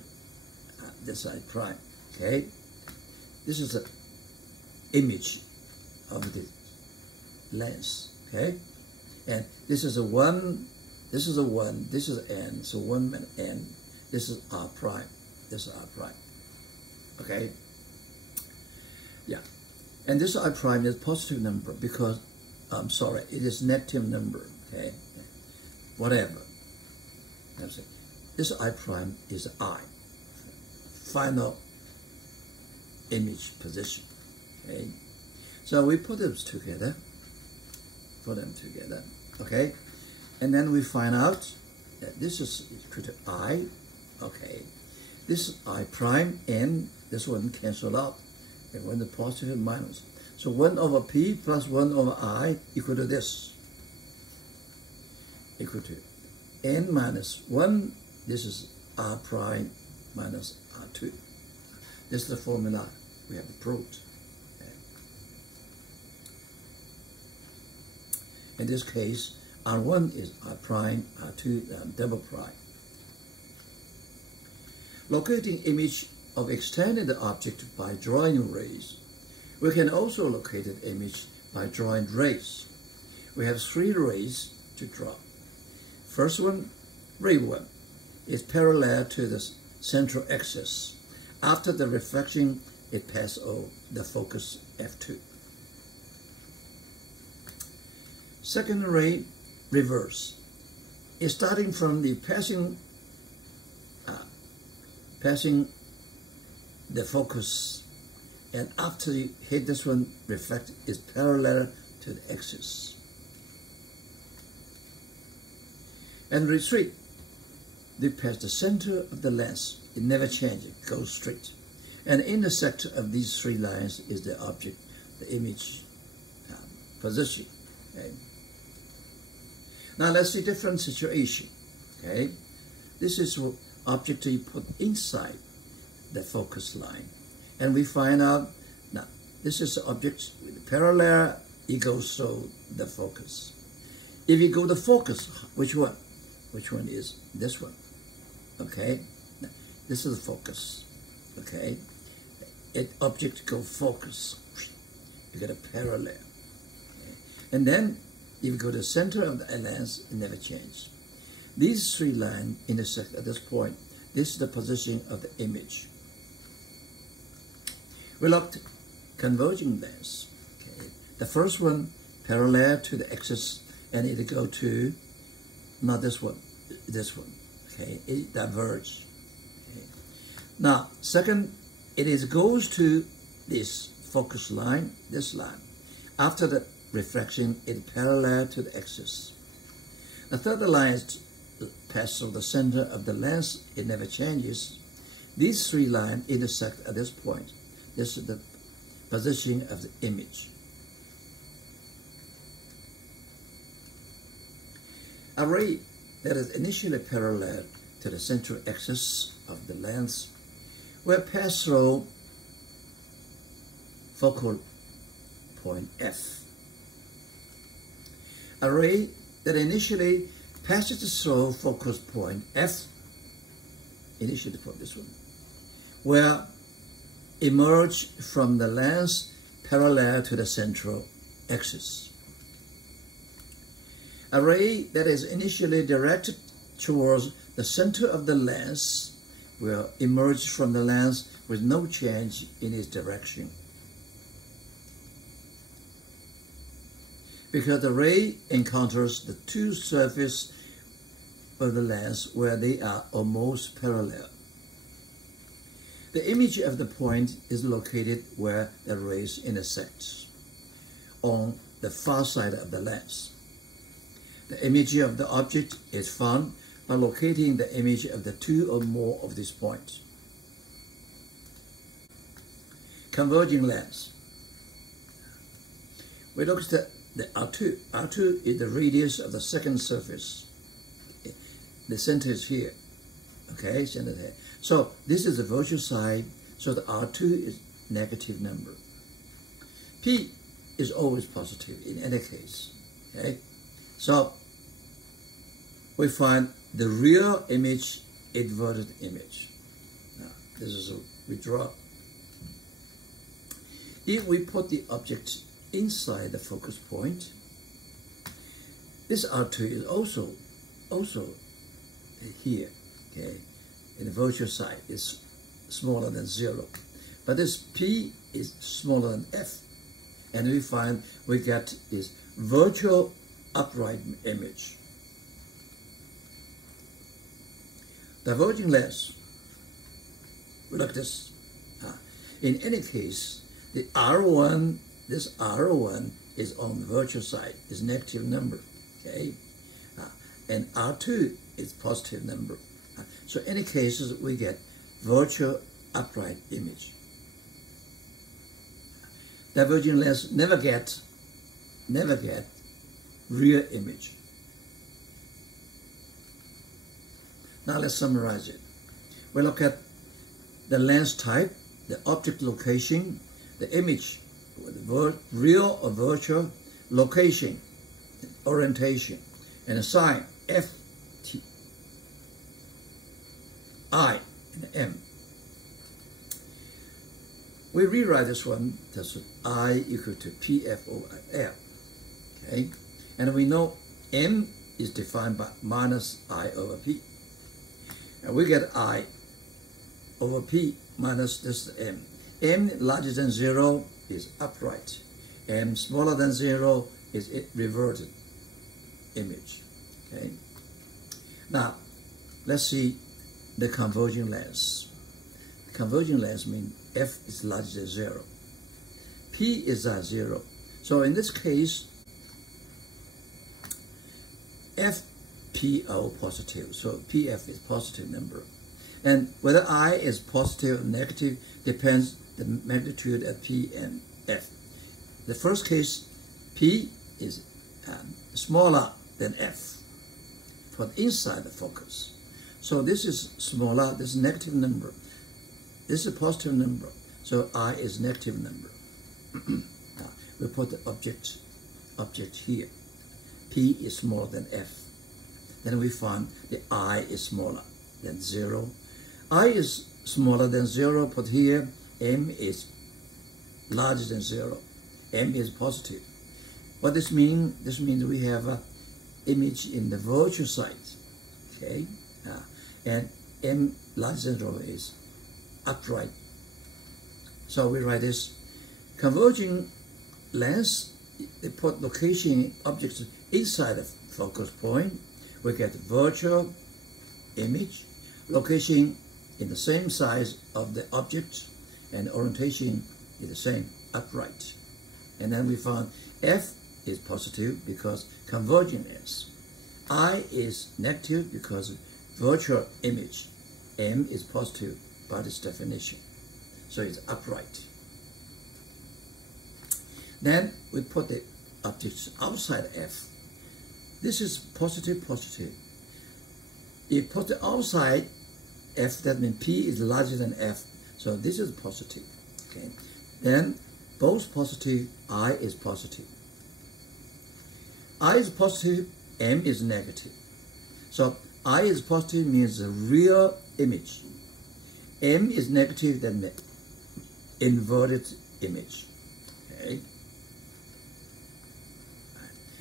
This I prime, okay? This is the image of the lens, okay? And this is a 1, this is a 1, this is N, so 1 and N, this is R prime, this is R prime, okay? Yeah, and this I prime is positive number because I'm sorry, it is negative number, okay? Whatever. That's it. This I prime is I, final image position, okay? So we put them together, okay? And then we find out that this is equal to I, okay? This I prime and this one cancel out, and when the positive and minus. So 1 over P plus 1 over I equal to this, equal to N minus 1, this is R prime minus R2. This is the formula we have proved. Okay. In this case, R1 is R prime, R2 double prime. Locating image of extended object by drawing rays. We can also locate an image by drawing rays. We have 3 rays to draw. First one, ray 1, is parallel to the central axis. After the reflection, it passes over the focus F2. Second ray, reverse, is starting from the passing the focus, and after you hit this one, reflect is parallel to the axis. And retreat, they pass the center of the lens. It never changes, it goes straight. And intersect of these 3 lines is the object, the image position. Okay. Now let's see different situation. Okay, this is object you put inside the focus line, and we find out now this is the object with parallel. It goes to the focus. If you go to focus, which one? Which one is this one? Okay, this is the focus. Okay, object go focus. You get a parallel, okay. And then if you go to the center of the lens, it never changes. These 3 lines intersect at this point. This is the position of the image. We looked at converging lens. Okay. The first one parallel to the axis, and it go to not this one, this one. Okay, it diverges. Okay. Now, second, it goes to this focus line, this line. After the reflection, it parallel to the axis. The third line is pass through the center of the lens. It never changes. These 3 lines intersect at this point. This is the position of the image. A ray that is initially parallel to the central axis of the lens will pass through focal point F. A ray that initially passes through focus point F, initially for this one, will emerge from the lens parallel to the central axis. A ray that is initially directed towards the center of the lens will emerge from the lens with no change in its direction. Because the ray encounters the 2 surfaces of the lens where they are almost parallel. The image of the point is located where the rays intersect, on the far side of the lens. The image of the object is found by locating the image of the 2 or more of these points. Converging lens. We look at the R2. R2 is the radius of the second surface. The center is here. Okay, center there. So this is the virtual side, so the R2 is negative number. P is always positive in any case. Okay, so we find the real image, inverted image. Now, this is we draw. If we put the object inside the focus point, this R2 is also here. Okay, in the virtual side is smaller than 0, but this P is smaller than F. And we find we get this virtual upright image. Diverging lens, look at this. In any case, the R1, this R1 is on the virtual side, is negative number, okay? And R2 is positive number. So in any cases, we get virtual upright image. Diverging lens never get real image. Now let's summarize it. We look at the lens type, the object location, the image, real or virtual, location, orientation, and a sign F, T, I, and M. We rewrite this one as I equal to PF over L. Okay? And we know M is defined by minus I over P. And we get I over P minus this M. M larger than 0 is upright. M smaller than 0 is reverted image. Okay. Now, let's see the converging lens. Converging lens means F is larger than 0. P is at 0. So in this case, FP are positive. So PF is positive number. And whether I is positive or negative depends the magnitude of P and F. The first case, P is smaller than F for the inside the focus. So this is smaller, this is negative number. This is a positive number, so I is negative number. Now, we put the object here. P is smaller than F. Then we find the I is smaller than 0. I is smaller than 0, put here. M is larger than 0. M is positive. What this mean? This means we have an image in the virtual side. Okay? And M larger than 0 is upright. So we write this. Converging lens, they put location objects inside the focus point. We get virtual image, location in the same size of the object, and orientation is the same, upright. And then we found F is positive because converging lens. I is negative because virtual image. M is positive by this definition. So it's upright. Then we put the objects outside F. This is positive, positive. You put the outside F, that means P is larger than F. So this is positive. Okay. Then both positive, I is positive. I is positive, M is negative. So I is positive means the real image. M is negative, then the inverted image. Okay.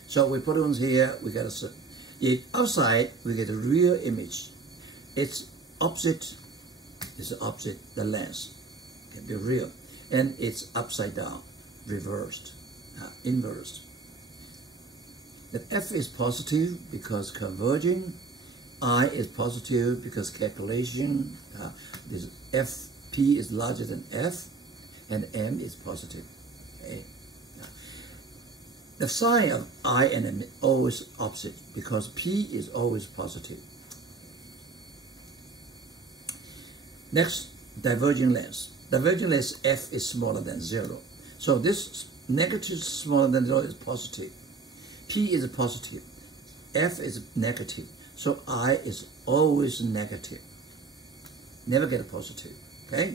So we put on here, we get outside, we get a real image. Its object is the object, the lens, can be real. And it's upside down, reversed, inversed. The F is positive because converging. I is positive because calculation. This FP is larger than F, and M is positive. Okay. The sign of I and M is always opposite because P is always positive. Next, diverging lens. Diverging lens F is smaller than 0. So this negative smaller than 0 is positive. P is positive. F is negative. So I is always negative. Never get a positive. Okay?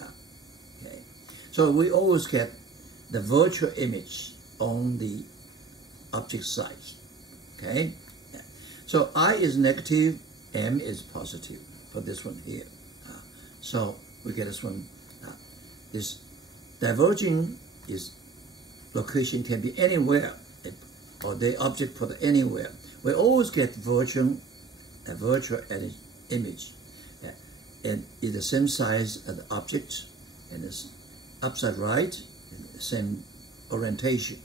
Okay. So we always get the virtual image on the object side. Okay? So I is negative, M is positive for this one here. So we get this one. This diverging is location can be anywhere, or the object put anywhere. We always get a virtual image, and is the same size as the object, and it's upside right, and the same orientation.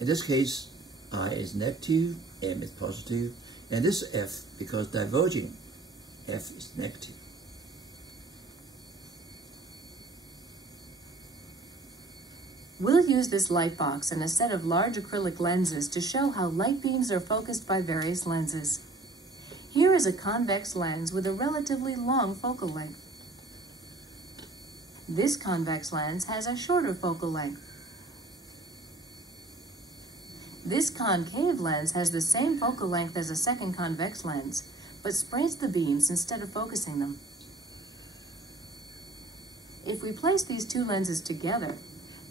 In this case, I is negative, M is positive, and this F, because diverging, F is negative. We'll use this light box and a set of large acrylic lenses to show how light beams are focused by various lenses. Here is a convex lens with a relatively long focal length. This convex lens has a shorter focal length. This concave lens has the same focal length as a second convex lens, but sprays the beams instead of focusing them. If we place these two lenses together,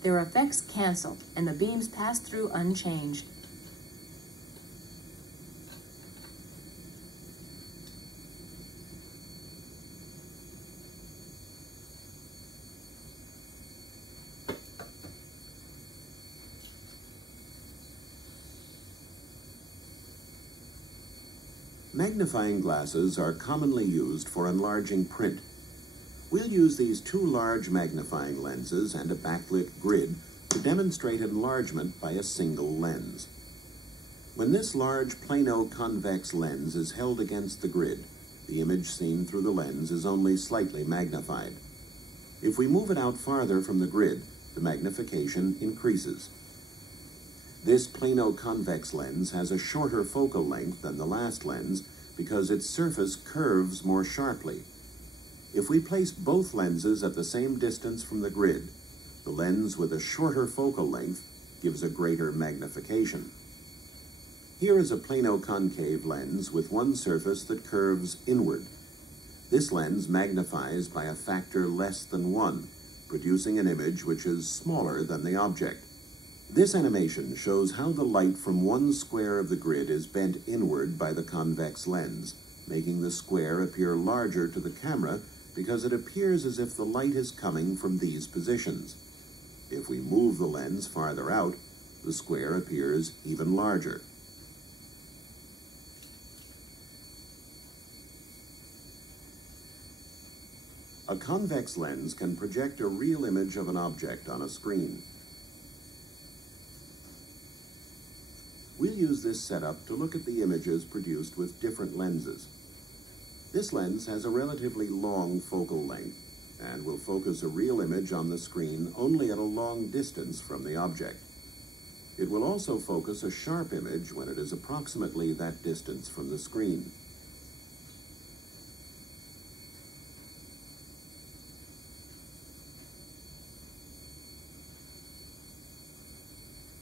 their effects cancel and the beams pass through unchanged. Magnifying glasses are commonly used for enlarging print. We'll use these two large magnifying lenses and a backlit grid to demonstrate enlargement by a single lens. When this large plano-convex lens is held against the grid, the image seen through the lens is only slightly magnified. If we move it out farther from the grid, the magnification increases. This plano-convex lens has a shorter focal length than the last lens because its surface curves more sharply. If we place both lenses at the same distance from the grid, the lens with a shorter focal length gives a greater magnification. Here is a plano-concave lens with one surface that curves inward. This lens magnifies by a factor less than 1, producing an image which is smaller than the object. This animation shows how the light from one square of the grid is bent inward by the convex lens, making the square appear larger to the camera because it appears as if the light is coming from these positions. If we move the lens farther out, the square appears even larger. A convex lens can project a real image of an object on a screen. We'll use this setup to look at the images produced with different lenses. This lens has a relatively long focal length and will focus a real image on the screen only at a long distance from the object. It will also focus a sharp image when it is approximately that distance from the screen.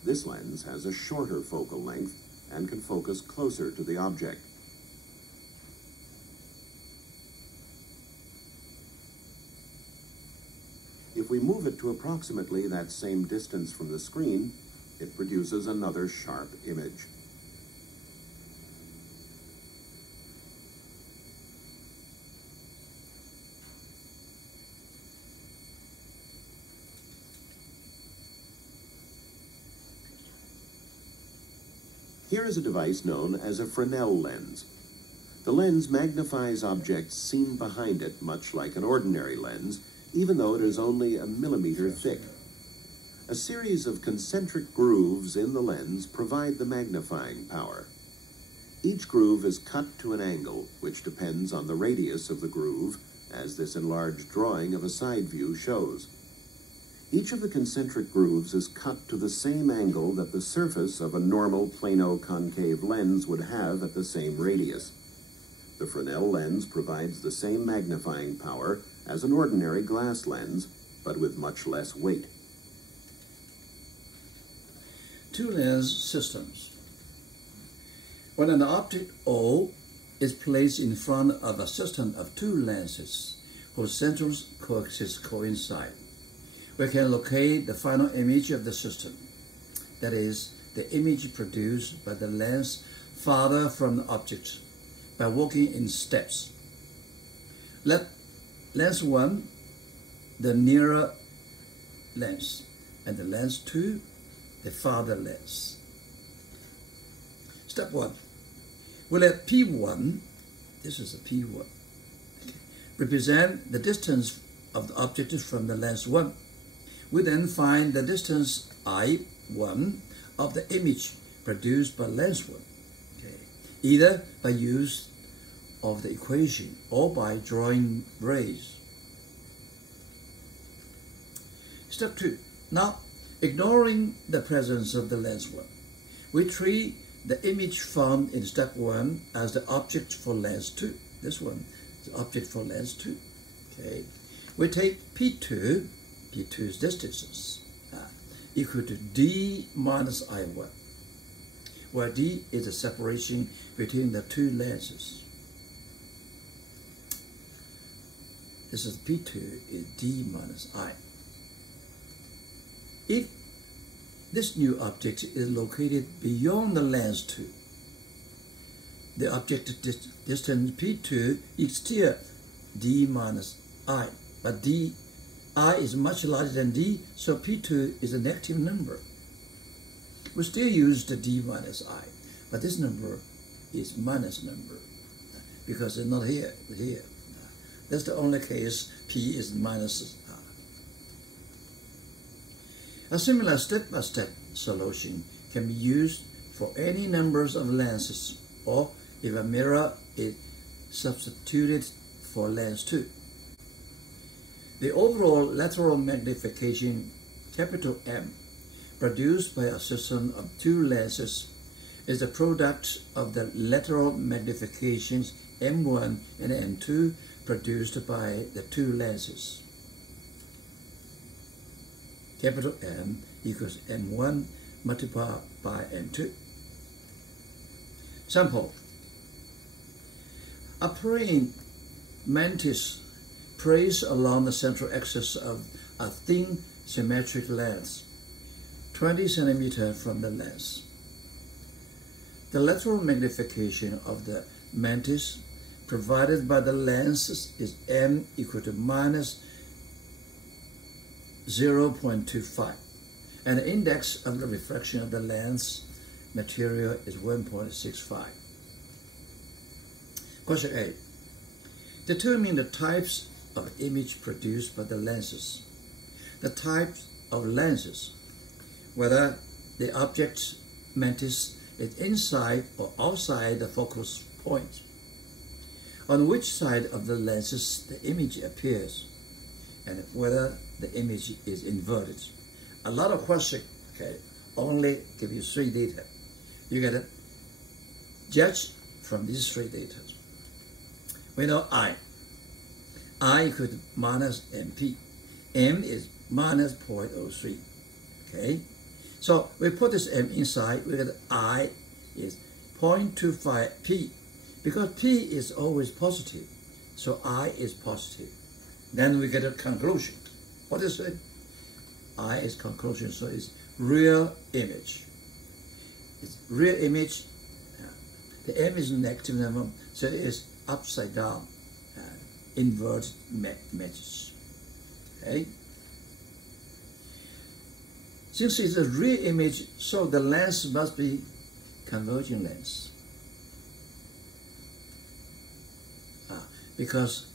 This lens has a shorter focal length and can focus closer to the object. If we move it to approximately that same distance from the screen, it produces another sharp image. Here is a device known as a Fresnel lens. The lens magnifies objects seen behind it much like an ordinary lens, even though it is only a millimeter thick. A series of concentric grooves in the lens provide the magnifying power. Each groove is cut to an angle, which depends on the radius of the groove, as this enlarged drawing of a side view shows. Each of the concentric grooves is cut to the same angle that the surface of a normal plano-concave lens would have at the same radius. The Fresnel lens provides the same magnifying power as an ordinary glass lens, but with much less weight. Two lens systems. When an object O is placed in front of a system of two lenses whose central axes coincide, we can locate the final image of the system, that is, the image produced by the lens farther from the object, by working in steps. Let lens 1, the nearer lens, and the lens 2, the farther lens. Step 1. We let P1, this is a P1, represent the distance of the object from the lens 1. We then find the distance I 1 of the image produced by lens 1, okay, either by use of the equation or by drawing rays. Step 2. Now, ignoring the presence of the lens 1, we treat the image found in step 1 as the object for lens 2. This one is the object for lens 2. Okay. We take P2, P2's distances, equal to D minus I1, where D is the separation between the two lenses. This is P2 is D minus I. If this new object is located beyond the lens 2, the object distance P2 is still D minus I, but I is much larger than D, so P2 is a negative number. We still use the D minus I, but this number is minus number because it's not here, it's here. That's the only case P is minus I. A similar step-by-step solution can be used for any numbers of lenses, or if a mirror is substituted for lens 2. The overall lateral magnification, capital M, produced by a system of two lenses is the product of the lateral magnifications M1 and M2 produced by the two lenses. Capital M equals M1 multiplied by M2. Sample. A praying mantis prays along the central axis of a thin symmetric lens, 20 centimeters from the lens. The lateral magnification of the mantis provided by the lens is M equal to minus 0.25, and the index of the refraction of the lens material is 1.65. Question A. Determine the types of image produced by the lenses. The types of lenses, whether the object mantis is inside or outside the focal point, on which side of the lenses the image appears, and whether the image is inverted. A lot of questions, okay, only give you 3 data. You gotta judge from these 3 data. We know I equal to minus MP. M is minus 0.03, okay? So we put this M inside, we get I is 0.25 P, because P is always positive, so I is positive. Then we get a conclusion. What is it? I is conclusion, so it's real image. It's real image. The M is negative number, so it's upside down, inverted matches. Okay? Since it's a real image, so the lens must be converging lens. Because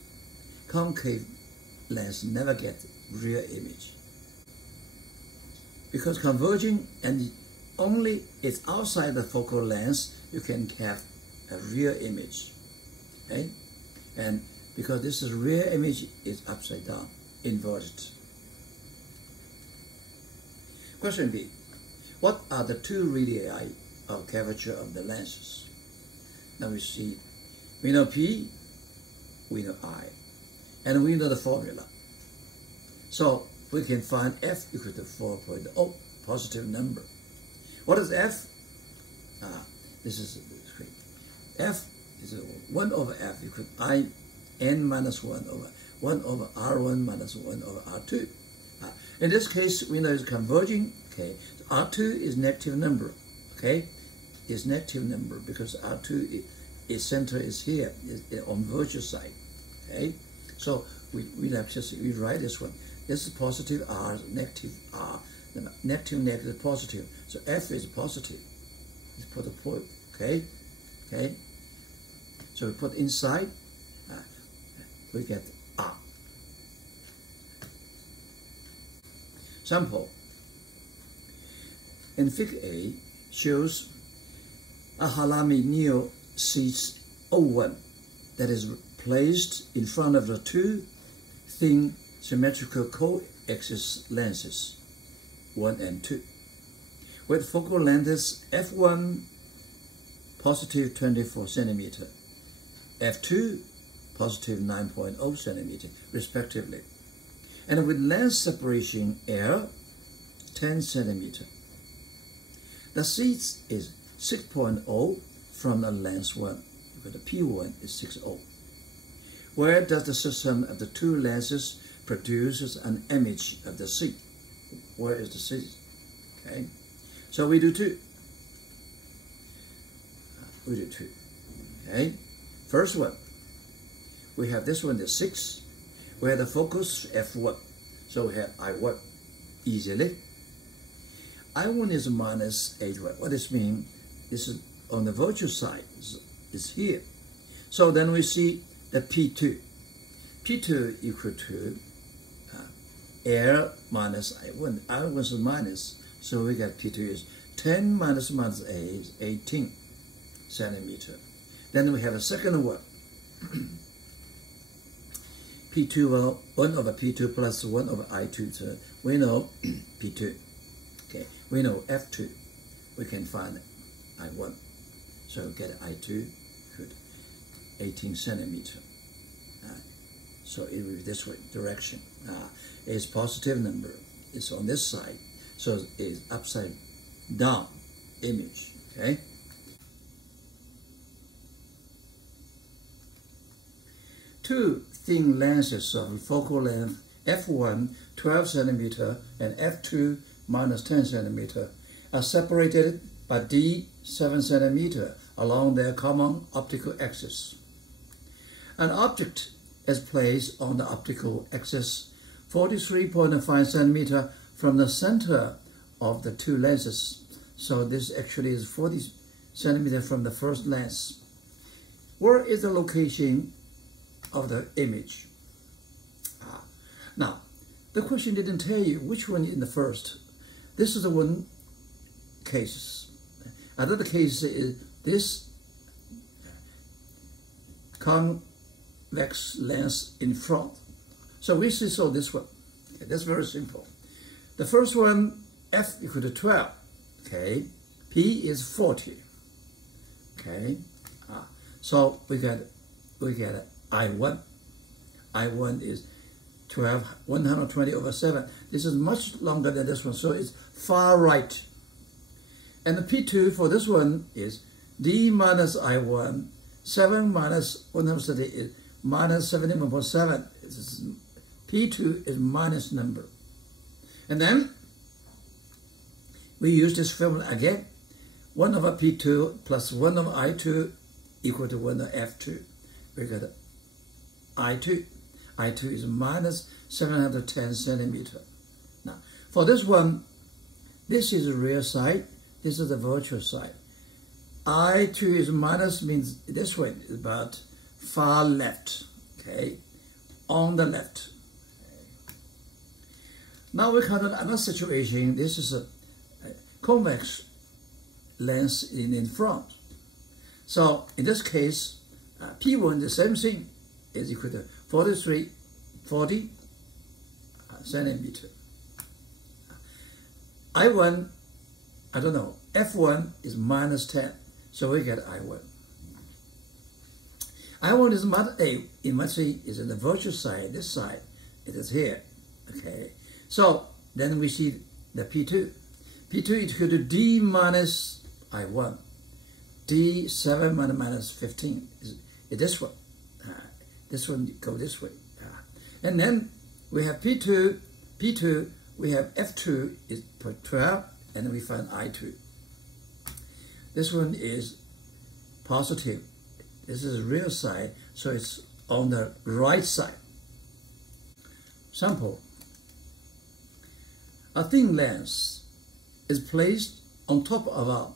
concave lens never get real image. Because converging and only it's outside the focal length, you can have a real image. Okay? And because this is real image, is upside down, inverted. Question B. What are the 2 radii of curvature of the lenses? Now we see, we know P, we know I, and we know the formula. So we can find F equal to 4.0, positive number. What is F? This is F is 1 over F equal to I n minus 1 over R1 minus 1 over R2. In this case, we know it's converging. Okay, so R2 is negative number. Okay, is negative number because R2 its center is here, is on virtual side. Okay, so we write this one. This is positive R, negative R, negative, negative, positive. So F is positive. Let's put a point. Okay, okay. So we put inside. We get R. Sample. And Fig A shows a halami neo seats O1 that is placed in front of the two thin symmetrical co-axis lenses, 1 and 2, with focal lengths f1 positive 24 centimeter, f2 positive 9.0 centimeter, respectively, and with lens separation L 10 centimeter. The seats is 6.0 from the lens 1, but the P1 is 6.0. Where does the system of the two lenses produces an image of the seat? Where is the seat? Okay, so we do 2. We do 2. Okay, first one, we have this one, the 6, where the focus F1. So we have I1 easily. I1 is minus H1. What does this mean? This is on the virtual side, is here. So then we see the P2. P2 equal to L minus I1. I1 is minus, so we get P2 is 10 minus minus A is 18 centimeter. Then we have a second one. P2, well, 1 over P2 plus 1 over I2. So we know P2. Okay, we know F2. We can find I1. So get I2, good, 18 centimeter. So it will be this way, direction. It's positive number. It's on this side. So it's upside down image, okay? Two thin lenses of focal length f1 12 centimeter and f2 minus 10 centimeter are separated by d 7 centimeter along their common optical axis. An object is placed on the optical axis 43.5 centimeter from the center of the two lenses. So this actually is 40 centimeter from the first lens. Where is the location of the image? Now, the question didn't tell you which one in the first. This is the one case. Another case is this convex lens in front. So we saw this one. Okay, that's very simple. The first one, f equal to 12. Okay, p is 40. Okay, so we get I1. I1 is 120 over 7. This is much longer than this one, so it's far right. And the P2 for this one is D minus I1. 7 minus 130 is minus 71.7. P2 is minus number. And then we use this formula again. 1 over P2 plus 1 over I2 equal to 1 over F2. We got I2. I2 is minus 710 centimeter. Now, for this one, this is the real side. This is the virtual side. I2 is minus means this way is about far left. Okay, on the left. Okay. Now we come to another situation. This is a convex lens in front. So in this case, P1, the same thing, is equal to 40 centimeter. I1, I don't know, F1 is minus 10, so we get I1. I1 is minus A, in my see is in the virtual side, this side, it is here, okay. So then we see the P2. P2 is equal to D minus I1. D 7 minus 15 is this one. This one go this way. And then we have P2, we have F2 is 12, and then we find I2. This one is positive. This is real side, so it's on the right side. Sample. A thin lens is placed on top of a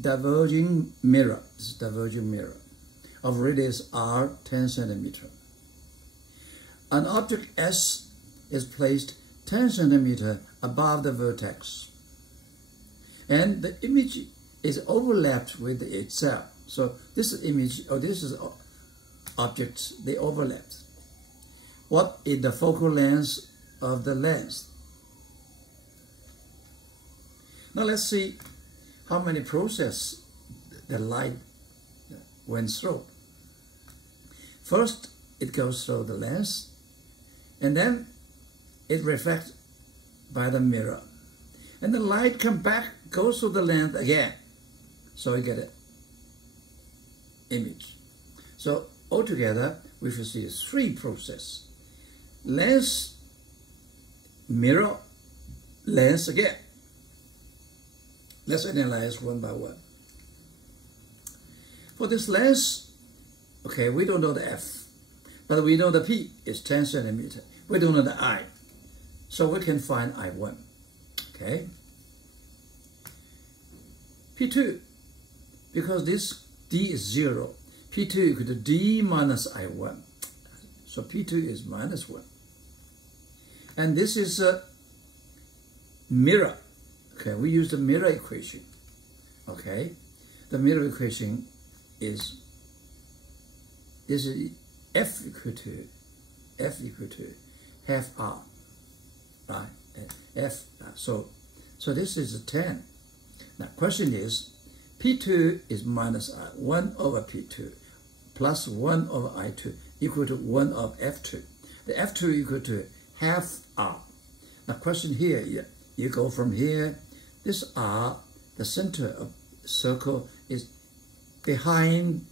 diverging mirror. This is diverging mirror of radius r 10 centimeter. An object S is placed 10 centimeter above the vertex. and the image is overlapped with itself. So this image, or this is objects, they overlap. What is the focal length of the lens? Now let's see how many processes the light went through. First, it goes through the lens, and then it reflects by the mirror. And the light comes back, goes through the lens again. So you get an image. So altogether, we should see 3 processes. Lens, mirror, lens again. Let's analyze one by one. For this lens, okay, we don't know the F, but we know the P is 10 centimeters. We don't know the I, so we can find I1, okay? P2, because this D is 0, P2 equal to D minus I1. So P2 is minus 1. And this is a mirror. Okay, we use the mirror equation. Okay, the mirror equation is, this is F equal to half R, right? F, so this is a 10. Now question is, P2 is minus I, 1 over P2 plus 1 over I2 equal to 1 of F2. The F2 equal to half R. Now question here, you go from here, this R, the center of circle is behind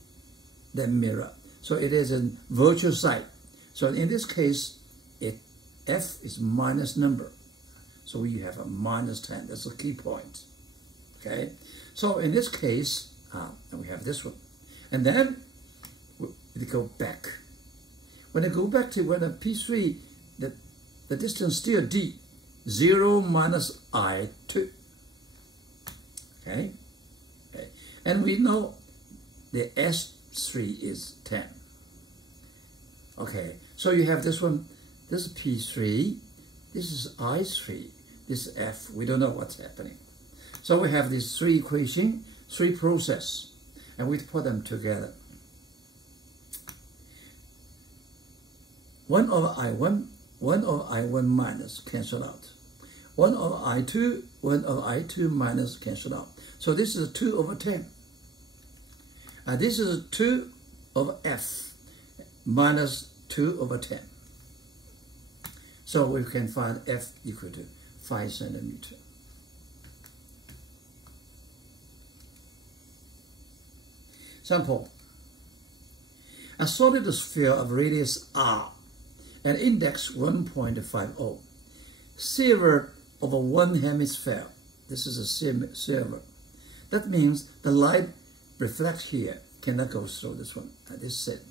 the mirror. So it is a virtual side. So in this case, F is minus number. So we have a minus 10, that's a key point. Okay, so in this case, we have this one. And then we go back. When I go back to when a P3, the distance still D, 0 minus I2. Okay, and we know the S3 is 10. Okay, so you have this one, this is P3, this is I3, this is F. We don't know what's happening. So we have these 3 equations, 3 processes, and we put them together. 1 over I1, 1 over I1 minus, cancel out. 1 over I2, 1 over I2 minus, cancel out. So this is 2 over 10. And this is 2 over F minus 2 over 10. So we can find F equal to 5 centimeters. Sample. A solid sphere of radius R and index 1.50, silver over one hemisphere. This is a silver. That means the light reflects here, cannot go through this one, this is it.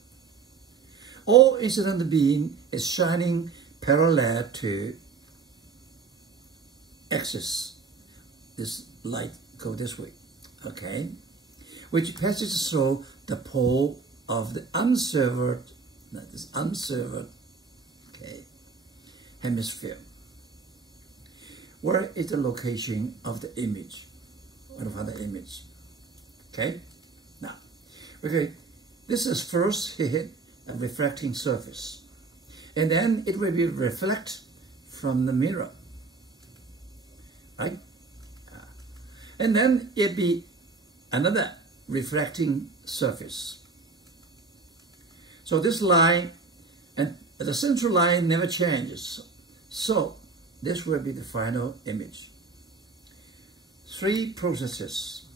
All incident beam is shining parallel to axis. This light go this way, okay? Which passes through the pole of the unserved, okay, hemisphere. Where is the location of the image? What about the image? Okay, now, okay, this is first hit a refracting surface, and then it will be reflect from the mirror, right? And then it be another refracting surface. So this line, and the central line never changes. So this will be the final image. 3 processes,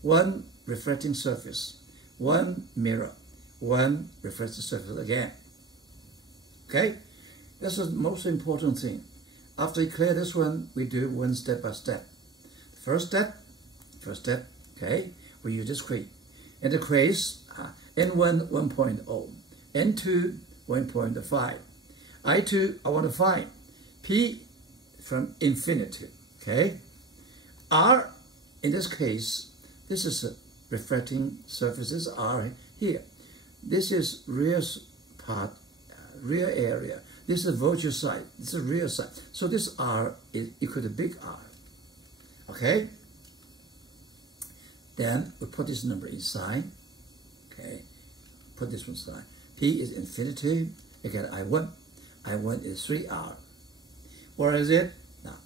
1 reflecting surface, 1 mirror, 1 reflecting surface again. Okay, this is the most important thing. After you clear this one, we do one step by step. First step, okay, we use this crate. In the case, N1 1.0, N2 1.5, I2 I want to find P from infinity, okay? R, in this case, this is a reflecting surfaces R here. This is rear part, rear area. This is virtual side, this is rear side. So this R is equal to big R, okay? Then we put this number inside. Okay, put this one aside. P is infinity. You get I1. I1 is 3R. Where is it? Now,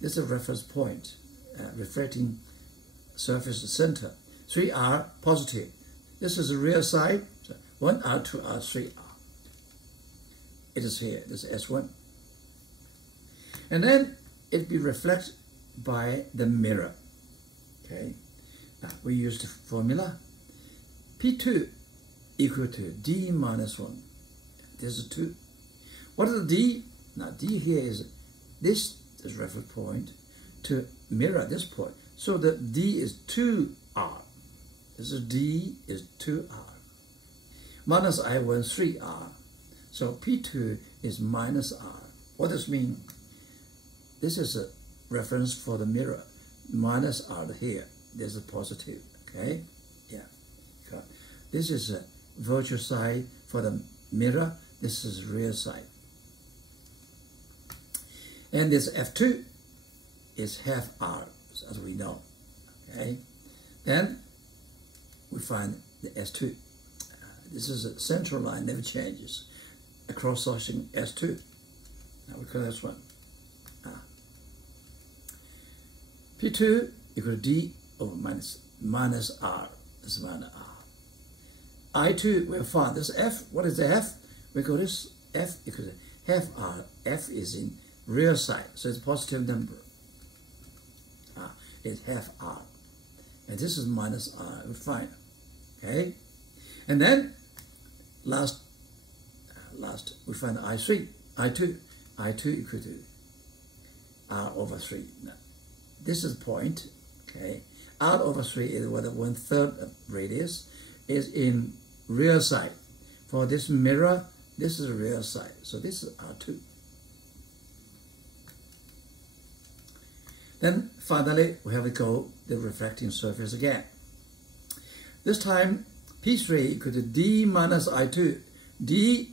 this is a reference point, reflecting surface center. 3R positive. This is the real side. So 1R, 2R, 3R. It is here. This is S1. And then it be reflected by the mirror. Okay. Now we use the formula. P2 equal to D minus 1. This is 2. What is the D? Now D here is this is reference point to mirror this point. So the D is 2R. This is D is 2R. Minus I1, 3R. So P2 is minus R. What does this mean? This is a reference for the mirror. Minus R here. This is positive. Okay? Yeah. Okay. This is a virtual side for the mirror. This is real side. And this F2 is half R, as we know. Okay? Then we find the S2. This is a central line, never changes. A cross-section S2. Now we call this one. P2 equal to D over minus R. This is minus R. I2, we have found this F. What is the F? We call this F equal to half R. F is in real side, so it's a positive number. It's half R. And this is minus R. We find. Okay? And then last we find I2 equal to R over 3. Now, this is the point. Okay, R over 3 is what 1/3 of radius is in real side. For this mirror, this is real side. So this is R2. Then finally, we have to go the refracting surface again. This time, P3 equal to D minus I2. D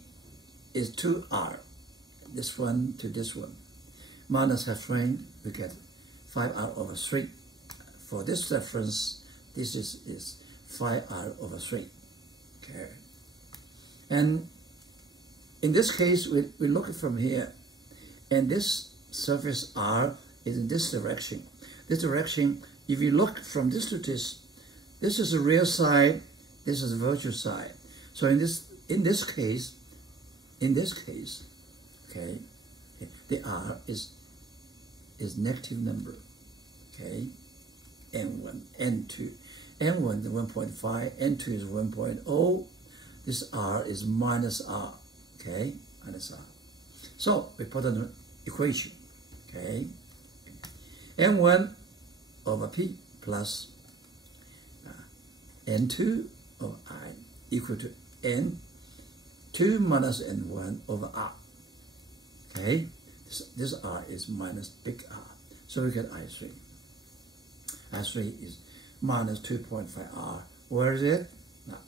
is 2R. This one to this one. Minus half range, we get 5R over 3. For this reference, this is 5R over 3. Okay. And in this case, we look from here, and this surface R is in this direction. This direction, if you look from this to this is a real side, this is a virtual side. So in this case, okay, the R is negative number. Okay, N1, N2. N1 is 1.5, N2 is 1.0. This R is minus R. Okay, minus R. So we put an equation. Okay, N1 over P plus N2 over I equal to N2 minus N1 over R. Okay, this R is minus big R. So we get I3. I3 is minus 2.5 R. Where is it? Now,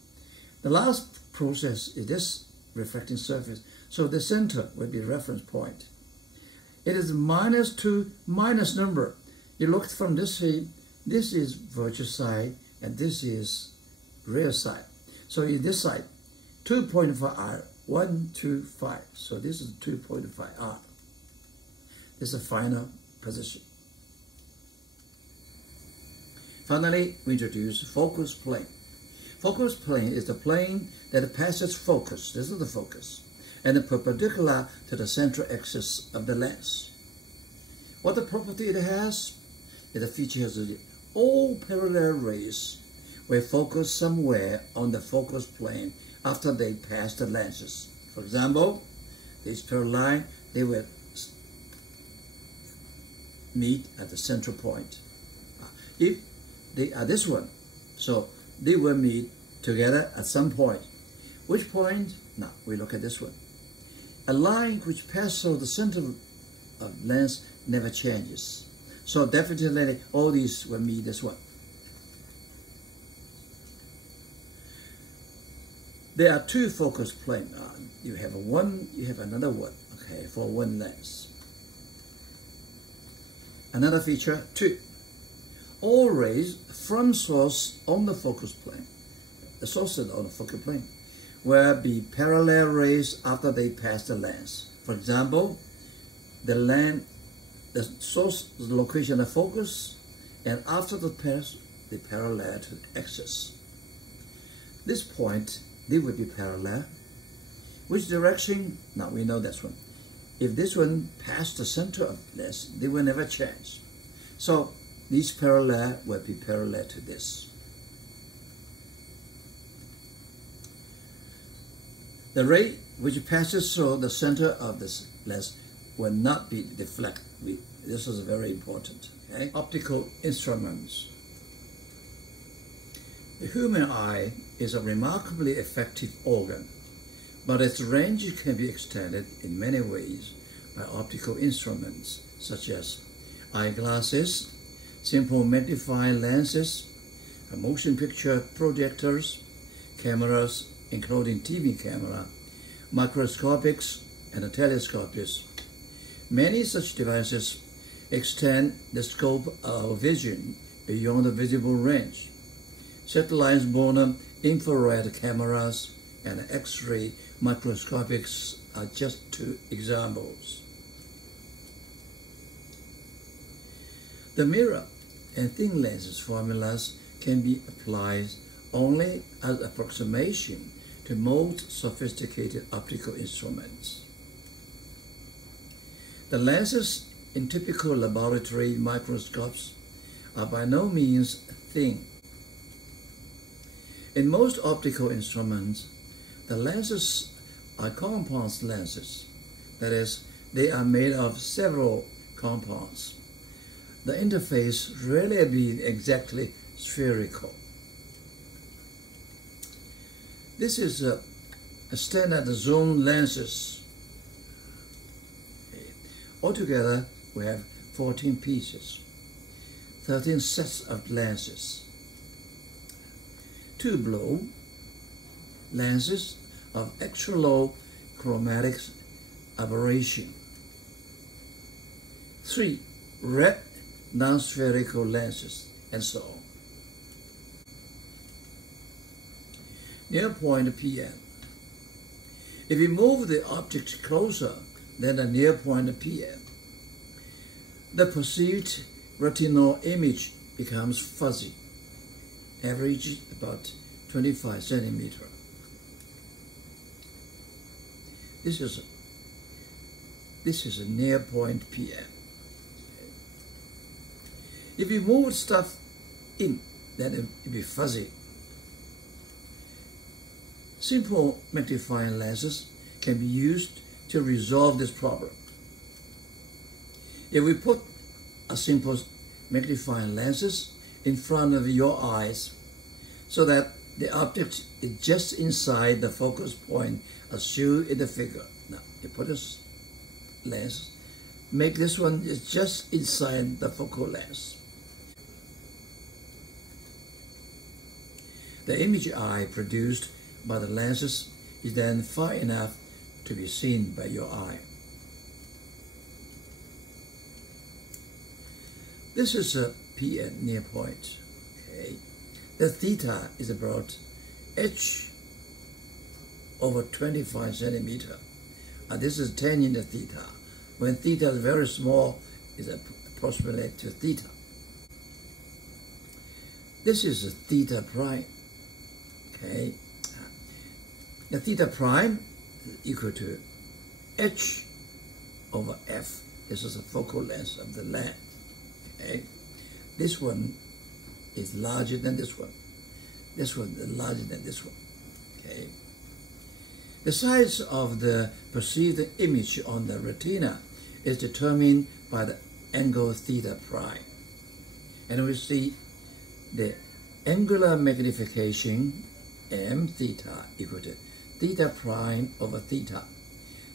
the last process is this refracting surface. So the center will be reference point. It is minus 2 minus number. You look from this side, this is virtual side, and this is real side. So in this side, 2.5 R, 1, 2, 5. So this is 2.5 R. This is the final position. Finally, we introduce focus plane. Focus plane is the plane that passes focus. This is the focus, and perpendicular to the central axis of the lens. What the property it has? It features all parallel rays will focus somewhere on the focus plane after they pass the lenses. For example, this parallel line, they will meet at the central point. If they are this one, so they will meet together at some point. Which point? Now we look at this one. A line which passes through the center of lens never changes. So definitely all these will meet this one. There are two focus planes. You have one, you have another one, okay, for one lens. Another feature, two. all rays from source on the focus plane, the sources on the focal plane, will be parallel rays after they pass the lens. For example, the source is the location of focus, and after the pass, they parallel to the axis. This point, they will be parallel. Which direction? Now we know this one. If this one passed the center of this, they will never change. So these parallel will be parallel to this. The ray which passes through the center of this lens will not be deflected. This is very important. Okay? Optical instruments. The human eye is a remarkably effective organ, but its range can be extended in many ways by optical instruments such as eyeglasses, simple magnifying lenses, motion picture projectors, cameras including TV camera, microscopics, and telescopes. Many such devices extend the scope of vision beyond the visible range. Satellite-borne infrared cameras and X-ray microscopics are just two examples. The mirror and thin lenses formulas can be applied only as approximation to most sophisticated optical instruments. The lenses in typical laboratory microscopes are by no means thin. In most optical instruments, the lenses are compound lenses. That is, they are made of several compounds. The interface rarely be exactly spherical. This is a standard zoom lenses. Altogether, we have 14 pieces, 13 sets of lenses, 2 blue lenses of extra low chromatic aberration, 3 red non-spherical lenses, and so on. Near point PM. If we move the object closer than the near point PM, the perceived retinal image becomes fuzzy, average about 25 centimeters. This is a near point PM. If you move stuff in, then it will be fuzzy. Simple magnifying lenses can be used to resolve this problem. If we put a simple magnifying lenses in front of your eyes so that the object is just inside the focus point as shown in the figure. Now, you put this lens, make this one is just inside the focal length. The image eye produced by the lenses is then far enough to be seen by your eye. This is a PM near point. Okay. The theta is about h over 25 centimeter. And this is tangent theta. When theta is very small, it's approximately to theta. This is a theta prime. Okay. The theta prime is equal to h over f. This is the focal length of the lens. Okay. This one is larger than this one. This one is larger than this one. Okay. The size of the perceived image on the retina is determined by the angle theta prime. And we see the angular magnification m theta equal to theta prime over theta.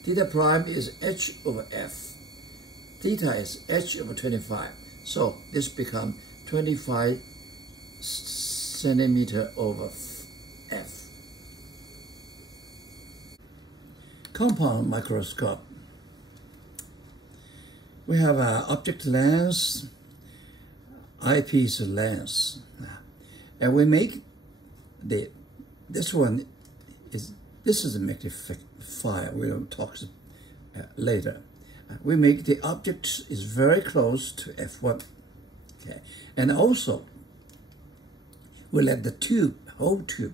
Theta prime is h over f. Theta is h over 25. So this becomes 25 centimeter over f. Compound microscope. We have an object lens, eyepiece lens, and we make this is a magnifier. We'll talk later. We make the object is very close to f1, okay, and also we let the whole tube,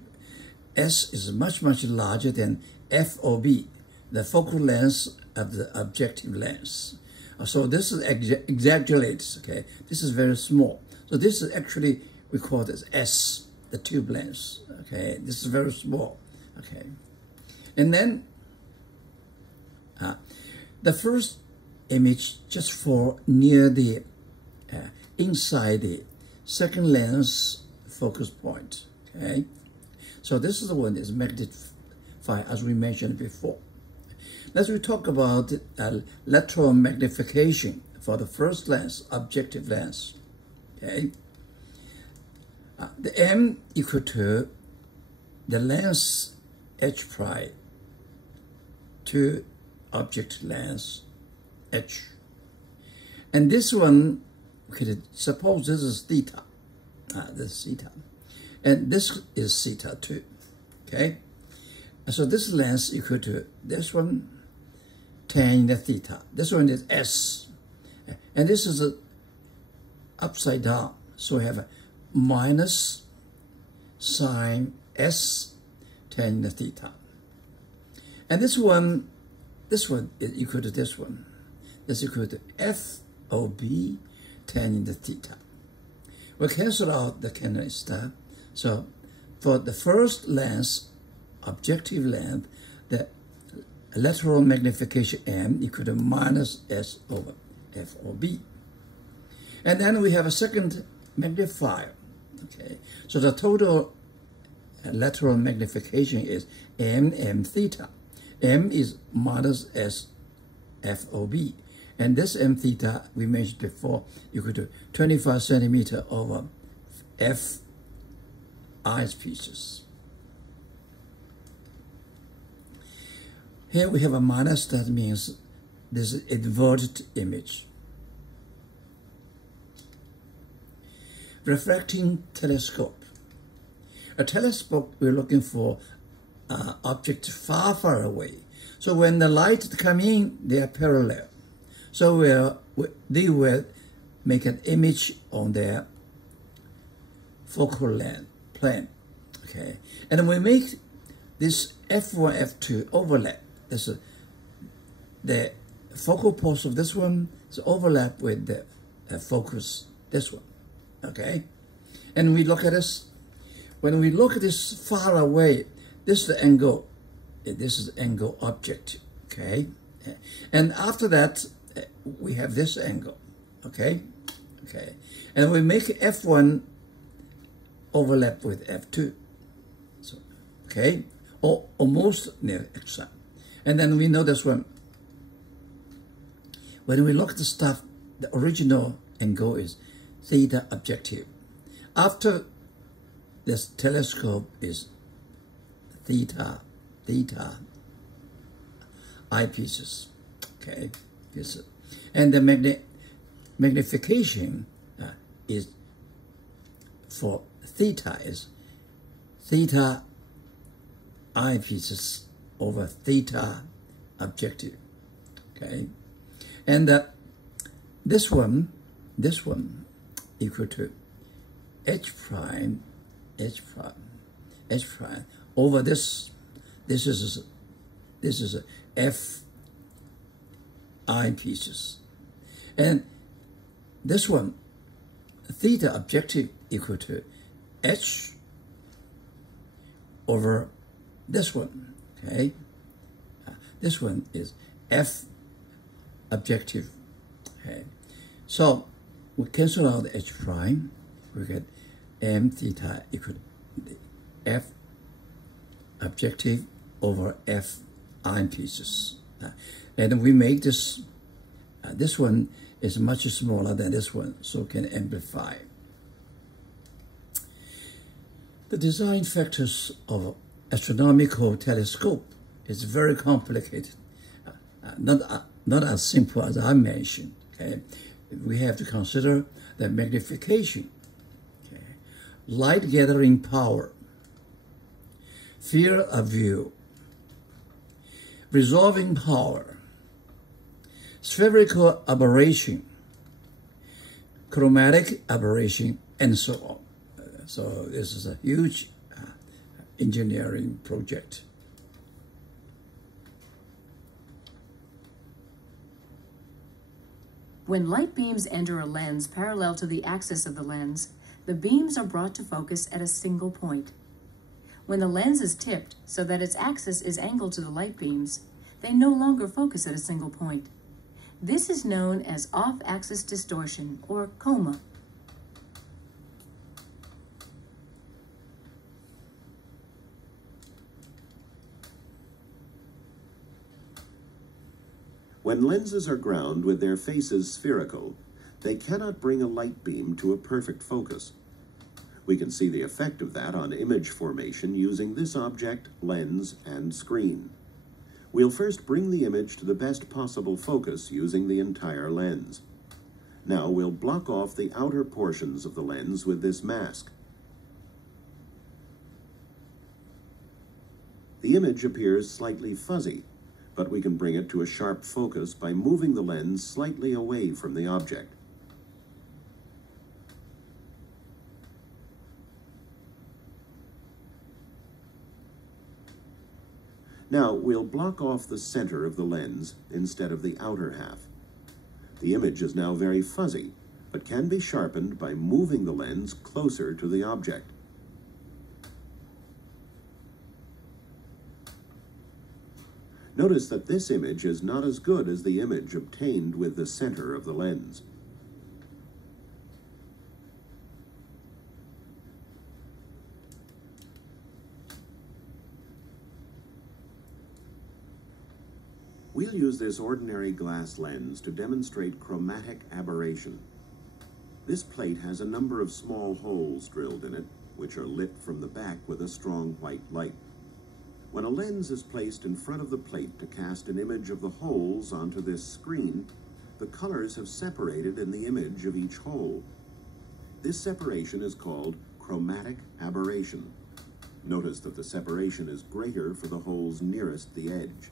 S is much larger than FOB, the focal length of the objective lens. So this is exaggerates, okay? This is very small. So this is actually, we call this S, the tube length, okay? This is very small, okay? And then the first image just for near the, inside the second lens focus point, okay? So this is the one that is magnified, as we mentioned before. Let's talk about lateral magnification for the first lens, objective lens. Okay, the M equal to the length H prime to object length H, and this one, okay, suppose this is theta, this is theta, and this is theta too. Okay, so this length equal to this one, tan theta. This one is S, and this is a upside down. So we have a minus sine S tan theta. And this one is equal to this one. This is equal to FOB tan theta. We cancel out the candidate star. So for the first lens, objective length, the lateral magnification M equal to minus S over FOB. And then we have a second magnifier, okay? So the total lateral magnification is M theta. M is minus S FOB. And this M theta, we mentioned before, equal to 25 centimeter over F eyepieces. Here we have a minus, that means this is inverted image. Refracting telescope. A telescope, we're looking for objects far away. So when the light come in, they are parallel. So they will make an image on their focal length plane. Okay, and we make this F1, F2 overlap. This is the focal post of this one is overlap with the focus this one. Okay, and we look at this. When we look at this far away, this is the angle. This is the angle object. Okay, and after that we have this angle. Okay, and we make F1 overlap with F2. So, okay, or almost near exact. And then we know this one. When we look at the stuff, the original angle is theta objective. After this telescope is theta eyepieces. Okay, and the magnification is for theta is theta eyepieces over theta objective. Okay, and this one equal to H prime over this. This is a F eyepieces, and this one theta objective equal to H over this one. Okay, this one is F objective. Okay, so we cancel out the H prime. We get M theta equal to F objective over F eyepieces. And we make this, this one is much smaller than this one, so can amplify. The design factors of astronomical telescope is very complicated, not as simple as I mentioned. Okay, we have to consider the magnification, okay, light gathering power, field of view, resolving power, spherical aberration, chromatic aberration, and so on. So this is a huge engineering project. When light beams enter a lens parallel to the axis of the lens, the beams are brought to focus at a single point. When the lens is tipped so that its axis is angled to the light beams, they no longer focus at a single point. This is known as off-axis distortion, or coma. When lenses are ground with their faces spherical, they cannot bring a light beam to a perfect focus. We can see the effect of that on image formation using this object, lens, and screen. We'll first bring the image to the best possible focus using the entire lens. Now we'll block off the outer portions of the lens with this mask. The image appears slightly fuzzy, but we can bring it to a sharp focus by moving the lens slightly away from the object. Now we'll block off the center of the lens instead of the outer half. The image is now very fuzzy, but can be sharpened by moving the lens closer to the object. Notice that this image is not as good as the image obtained with the center of the lens. We'll use this ordinary glass lens to demonstrate chromatic aberration. This plate has a number of small holes drilled in it, which are lit from the back with a strong white light. When a lens is placed in front of the plate to cast an image of the holes onto this screen, the colors have separated in the image of each hole. This separation is called chromatic aberration. Notice that the separation is greater for the holes nearest the edge.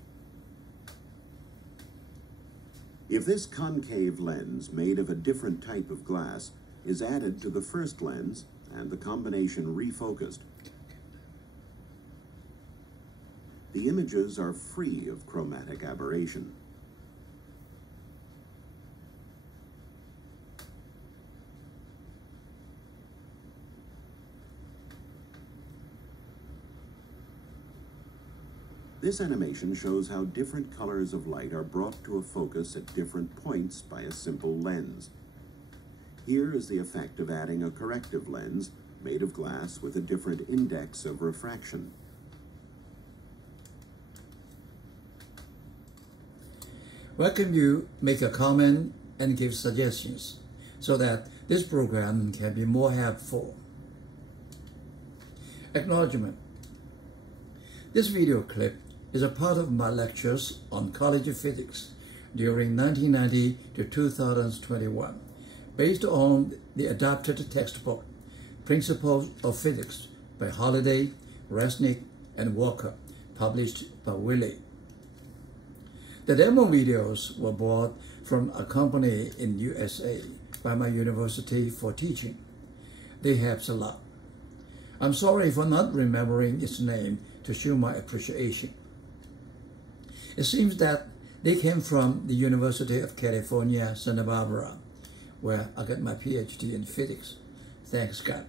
If this concave lens, made of a different type of glass, is added to the first lens and the combination refocused, the images are free of chromatic aberration. This animation shows how different colors of light are brought to a focus at different points by a simple lens. Here is the effect of adding a corrective lens made of glass with a different index of refraction. Welcome you make a comment and give suggestions so that this program can be more helpful. Acknowledgement. This video clip is a part of my lectures on college physics during 1990 to 2021, based on the adapted textbook, Principles of Physics by Holliday, Resnick, and Walker, published by Wiley. The demo videos were bought from a company in USA by my university for teaching. They helped a lot. I'm sorry for not remembering its name to show my appreciation. It seems that they came from the University of California, Santa Barbara, where I got my PhD in physics. Thanks God.